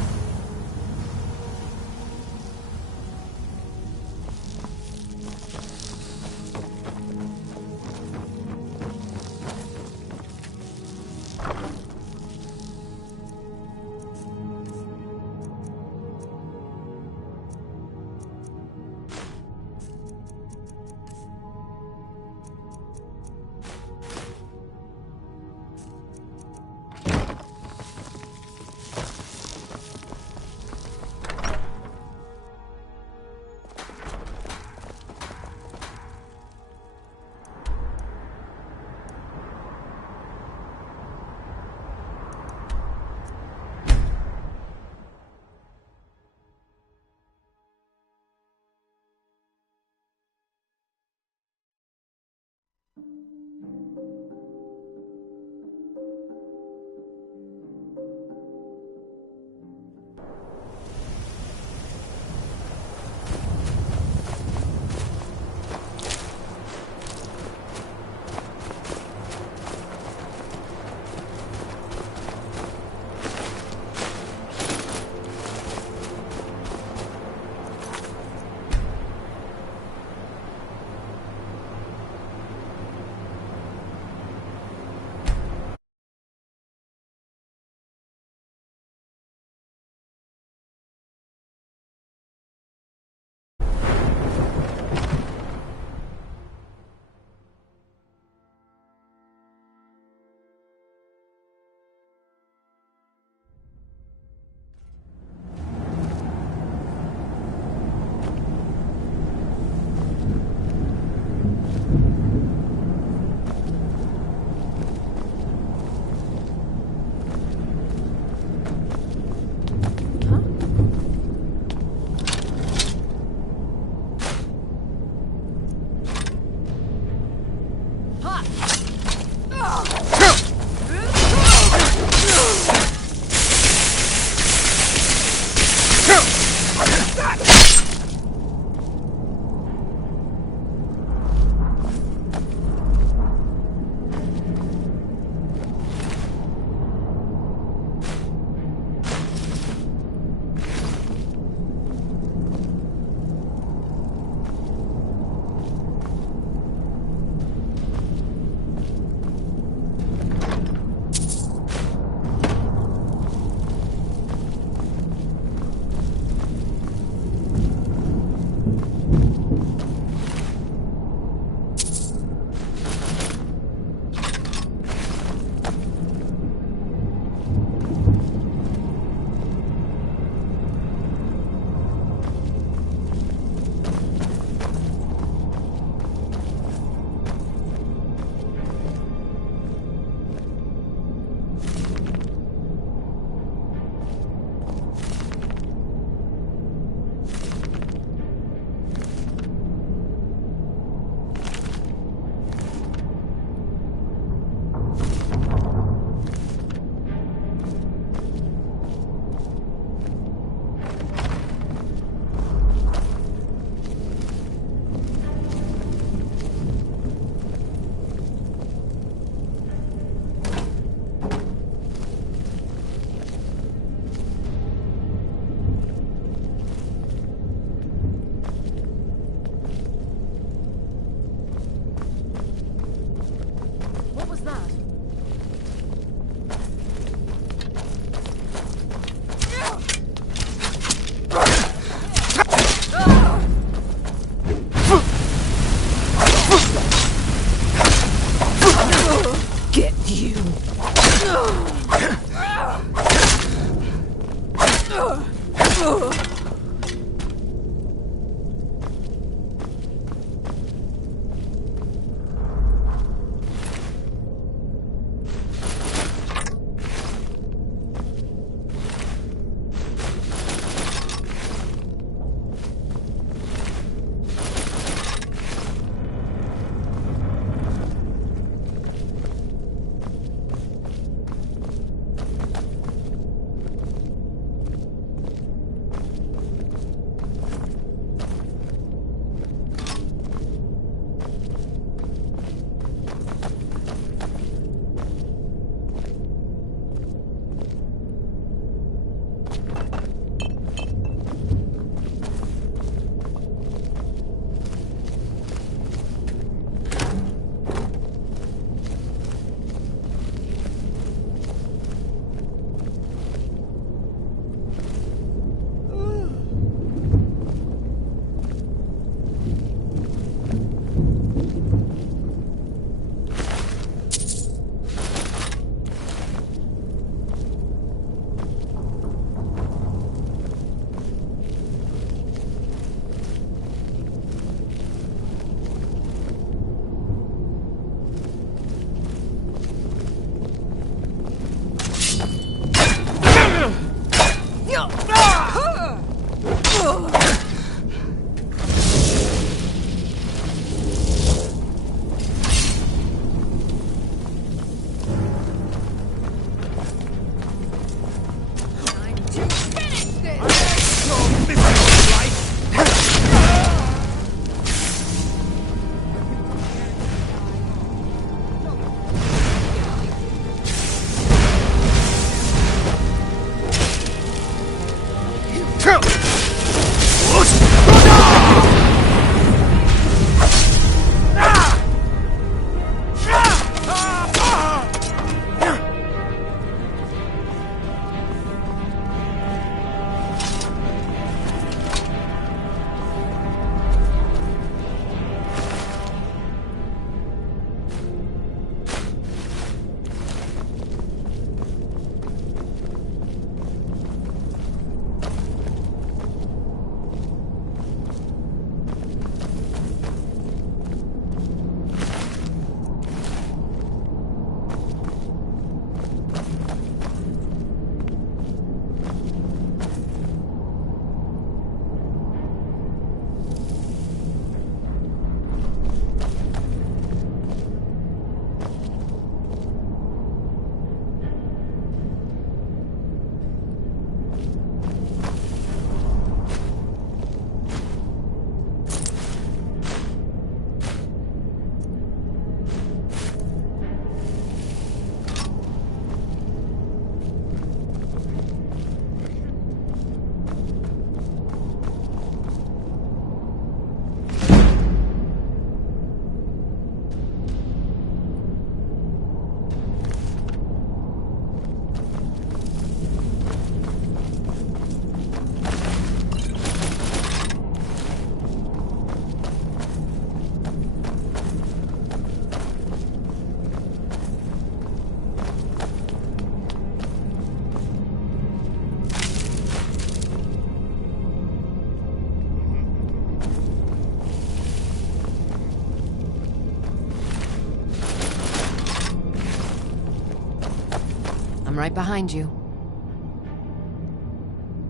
I'm right behind you.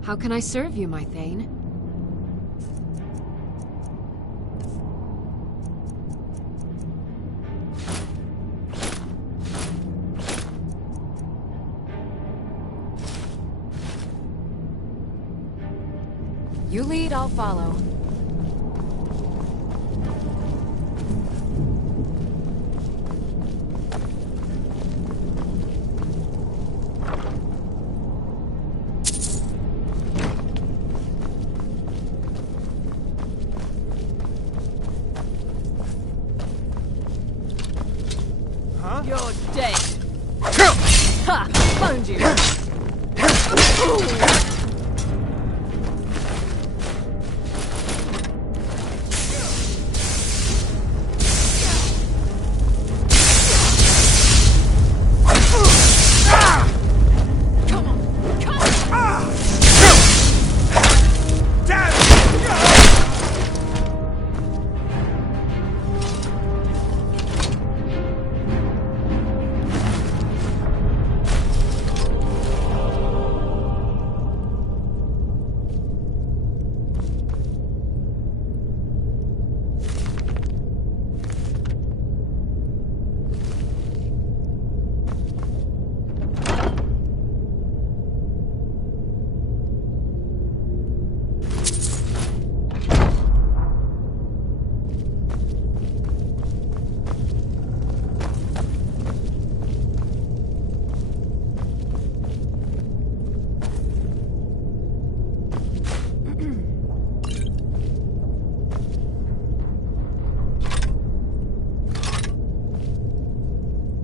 How can I serve you, my Thane? You lead, I'll follow. You're dead. Ha! Found you.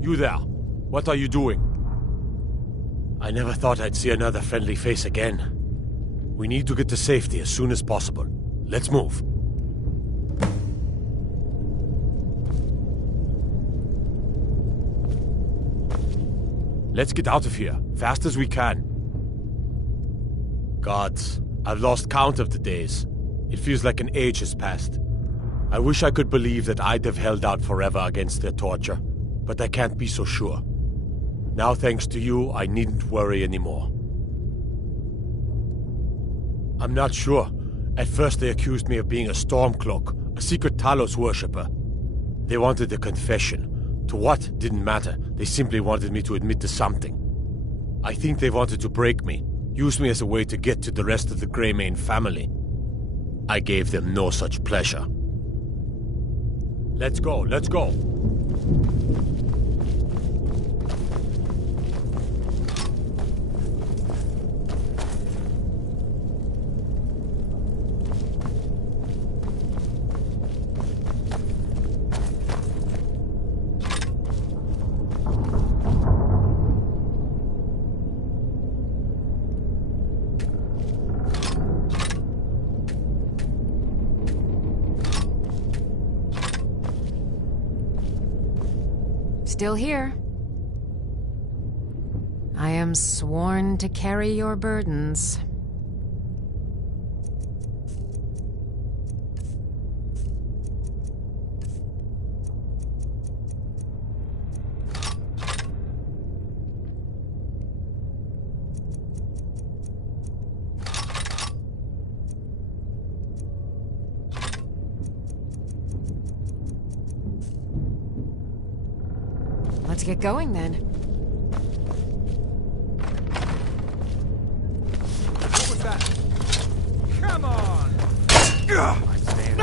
You there. What are you doing? I never thought I'd see another friendly face again. We need to get to safety as soon as possible. Let's move. Let's get out of here, fast as we can. Gods, I've lost count of the days. It feels like an age has passed. I wish I could believe that I'd have held out forever against their torture, but I can't be so sure. Now, thanks to you, I needn't worry anymore. I'm not sure. At first they accused me of being a Stormcloak, a secret Talos worshipper. They wanted a confession. To what didn't matter. They simply wanted me to admit to something. I think they wanted to break me, use me as a way to get to the rest of the Greymane family. I gave them no such pleasure. Let's go, let's go! Still here. I am sworn to carry your burdens. Let's get going then. What was that? Come on! I'm staying.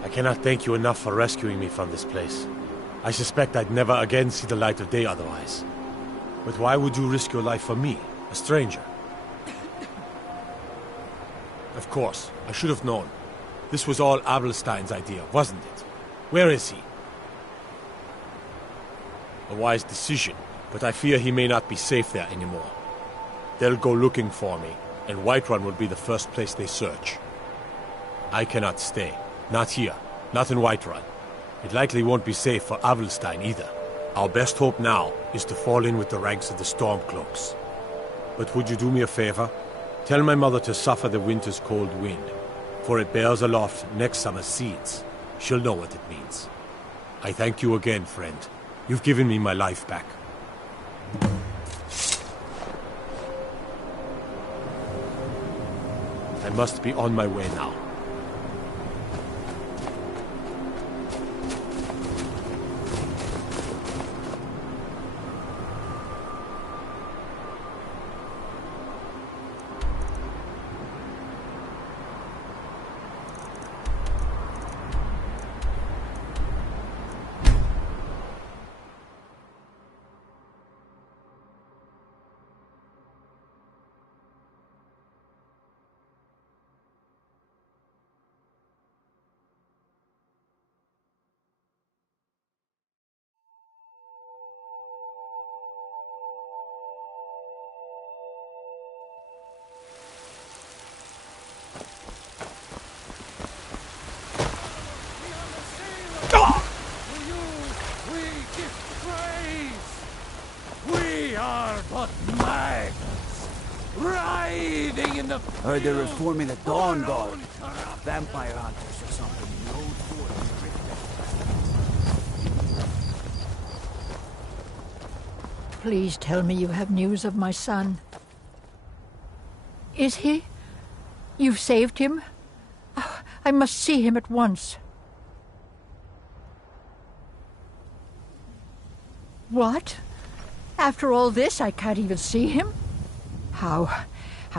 I cannot thank you enough for rescuing me from this place. I suspect I'd never again see the light of day otherwise. But why would you risk your life for me, a stranger? Of course, I should have known. This was all Abelstein's idea, wasn't it? Where is he? A wise decision, but I fear he may not be safe there anymore. They'll go looking for me, and Whiterun will be the first place they search. I cannot stay. Not here. Not in Whiterun. It likely won't be safe for Avelstein either. Our best hope now is to fall in with the ranks of the Stormcloaks. But would you do me a favor? Tell my mother to suffer the winter's cold wind, for it bears aloft next summer's seeds. She'll know what it means. I thank you again, friend. You've given me my life back. I must be on my way now. and the... Heard they're reforming the Dawn Guard. Vampire hunters or something. Please tell me you have news of my son. Is he? You've saved him? Oh, I must see him at once. What? After all this, I can't even see him? How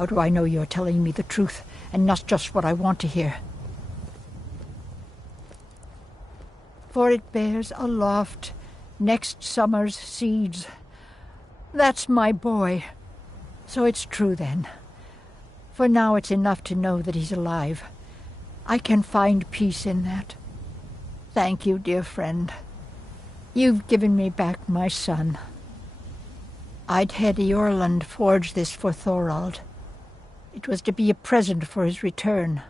do I know you're telling me the truth and not just what I want to hear? For it bears aloft next summer's seeds. That's my boy. So it's true then. For now it's enough to know that he's alive. I can find peace in that. Thank you, dear friend. You've given me back my son. I'd had Eorlund forge this for Thorald. It was to be a present for his return.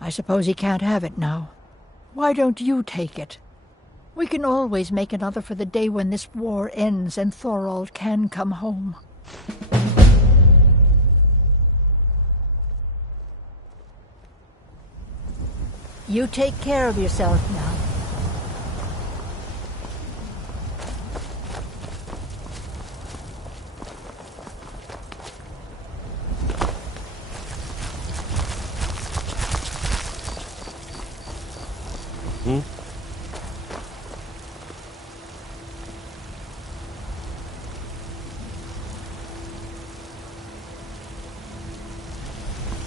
I suppose he can't have it now. Why don't you take it? We can always make another for the day when this war ends and Thorald can come home. You take care of yourself now.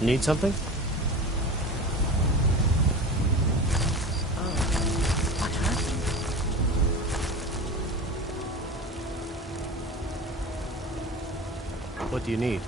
Need something? What do you need?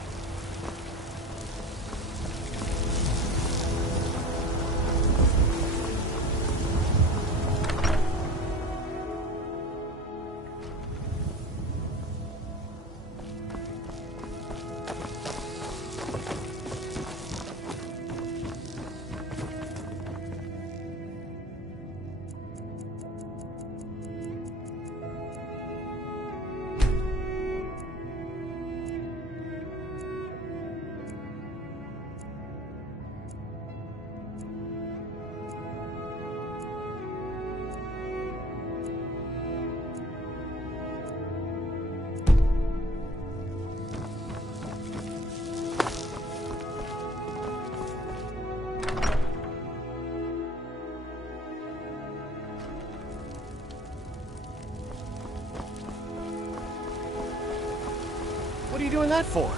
What are you doing that for?